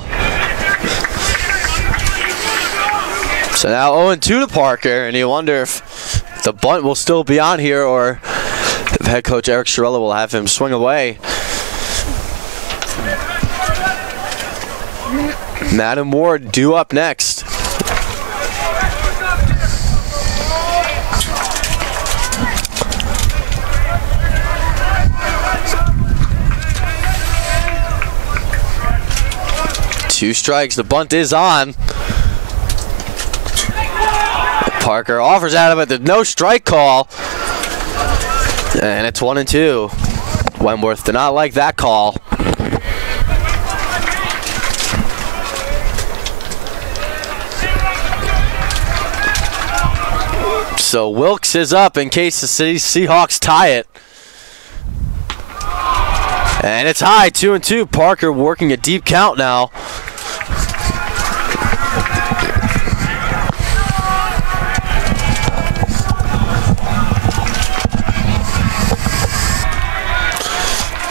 So now 0-2 to Parker, and you wonder if the bunt will still be on here or if head coach Eric Chiarella will have him swing away. Madam Ward due up next. Two strikes, the bunt is on. Parker offers out of it, there's no strike call. And it's 1-2. Wentworth did not like that call. So Wilkes is up in case the Seahawks tie it. And it's high, 2-2. Parker working a deep count now.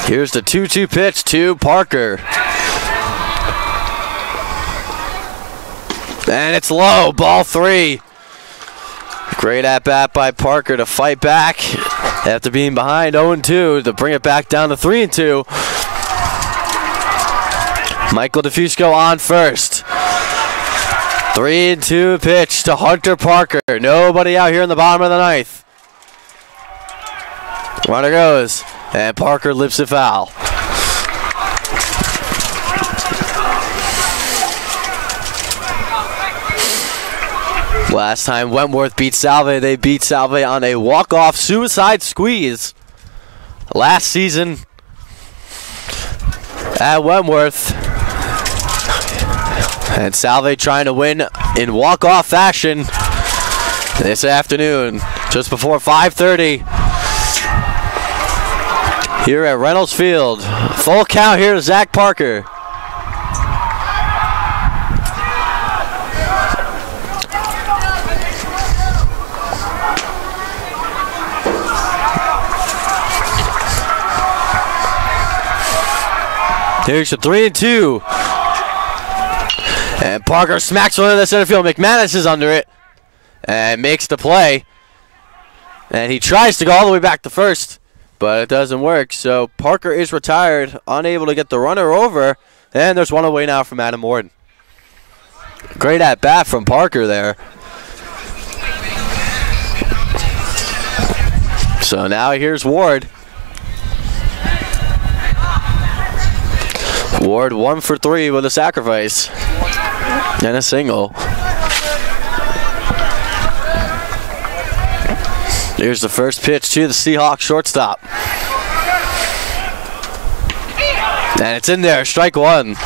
Here's the 2-2 pitch to Parker. And it's low, ball 3. Great at-bat by Parker to fight back after being behind 0-2 to bring it back down to 3-2. Michael DeFusco on first. 3-2 pitch to Hunter Parker. Nobody out here in the bottom of the 9th. Runner goes, and Parker lips it foul. Last time Wentworth beat Salve, they beat Salve on a walk-off suicide squeeze last season at Wentworth. And Salve trying to win in walk-off fashion this afternoon, just before 5:30 here at Reynolds Field. Full count here to Zach Parker. Here's the 3-2. And Parker smacks one in the center field. McManus is under it and makes the play. And he tries to go all the way back to first. but it doesn't work. So Parker is retired, unable to get the runner over, and there's one away now from Adam Ward. Great at bat from Parker there. So now here's Ward. Ward 1 for 3 with a sacrifice and a single. Here's the first pitch to the Seahawks shortstop. And it's in there, strike one.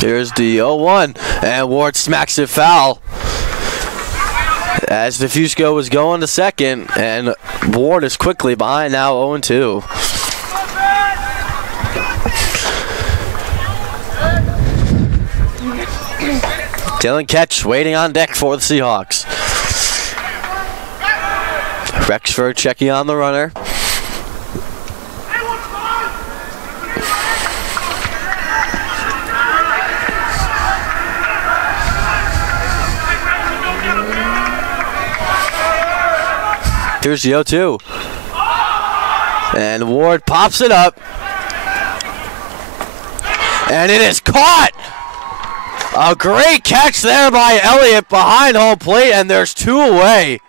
Here's the 0-1, and Ward smacks it foul. As DeFusco was going to second, and Ward is quickly behind now 0-2. Dylan Ketch waiting on deck for the Seahawks. Rexford checking on the runner. Here's the 0-2. And Ward pops it up. And it is caught! A great catch there by Elliott behind home plate, and there's 2 away.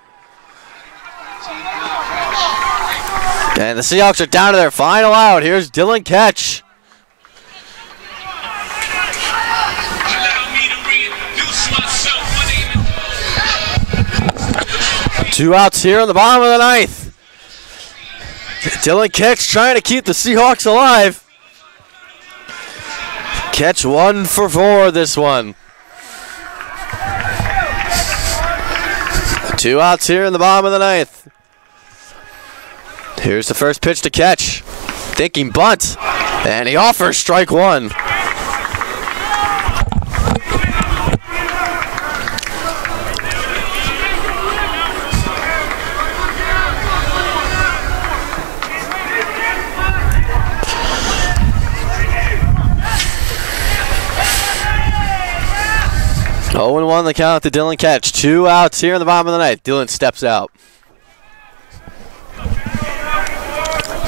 And the Seahawks are down to their final out. Here's Dylan Ketch. Two outs here in the bottom of the 9th. Dylan Ketch trying to keep the Seahawks alive. Ketch 1 for 4 this one. 2 outs here in the bottom of the 9th. Here's the first pitch to Ketch. Thinking bunt. And he offers strike one. Oh, and 1 the count to Dylan Ketch. 2 outs here in the bottom of the 9th. Dylan steps out.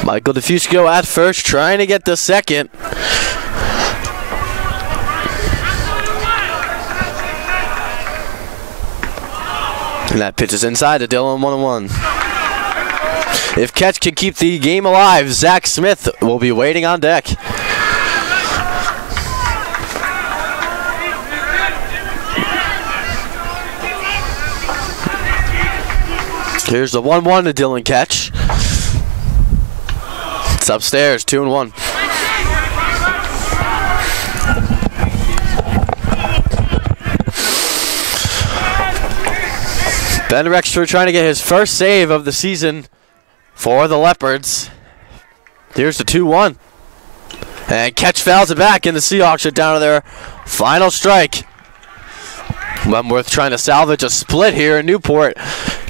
Michael DeFusco at first, trying to get the second. And that pitch is inside to Dylan, 1-1. If Ketch can keep the game alive, Zach Smith will be waiting on deck. Here's the 1-1 to Dylan Ketch. It's upstairs, 2-1. Ben Rexford trying to get his first save of the season for the Leopards. Here's the 2-1. And Ketch fouls it back, and the Seahawks are down to their final strike. Wentworth trying to salvage a split here in Newport.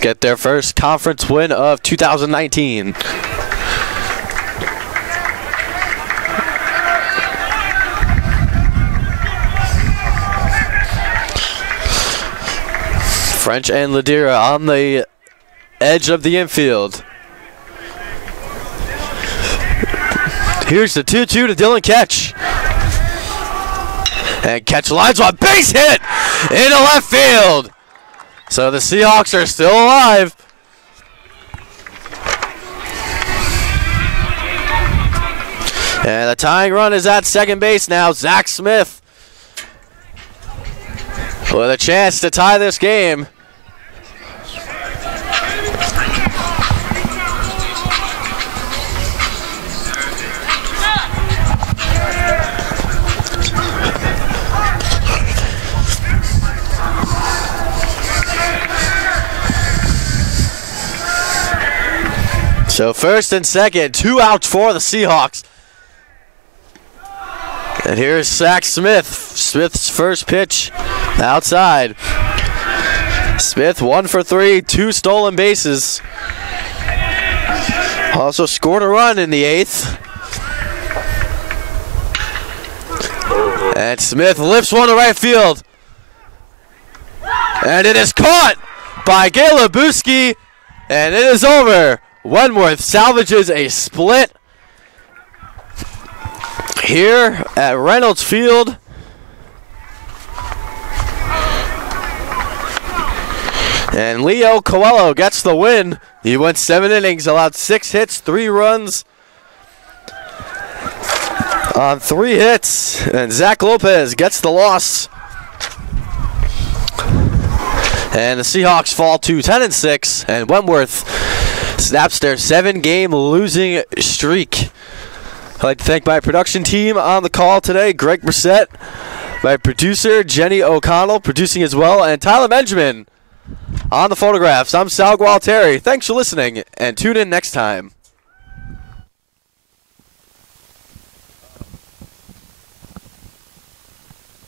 Get their first conference win of 2019. French and Ladira on the edge of the infield. Here's the 2-2 to Dylan Ketch. And Ketch lines one, base hit into left field. So the Seahawks are still alive. And the tying run is at second base now. Zach Smith with a chance to tie this game. So first and second, 2 outs for the Seahawks. And here's Zach Smith. Smith's first pitch outside. Smith 1 for 3, 2 stolen bases. Also scored a run in the 8th. And Smith lifts one to right field. And it is caught by Gale Buski. And it is over. Wentworth salvages a split here at Reynolds Field. And Leo Coelho gets the win. He went 7 innings, allowed 6 hits, 3 runs on 3 hits. And Zach Lopez gets the loss. And the Seahawks fall to 10-6, and Wentworth snaps their 7-game losing streak. I'd like to thank my production team on the call today, Greg Brissett, my producer, Jenny O'Connell, producing as well, and Tyler Benjamin on the photographs. I'm Sal Gualteri. Thanks for listening, and tune in next time.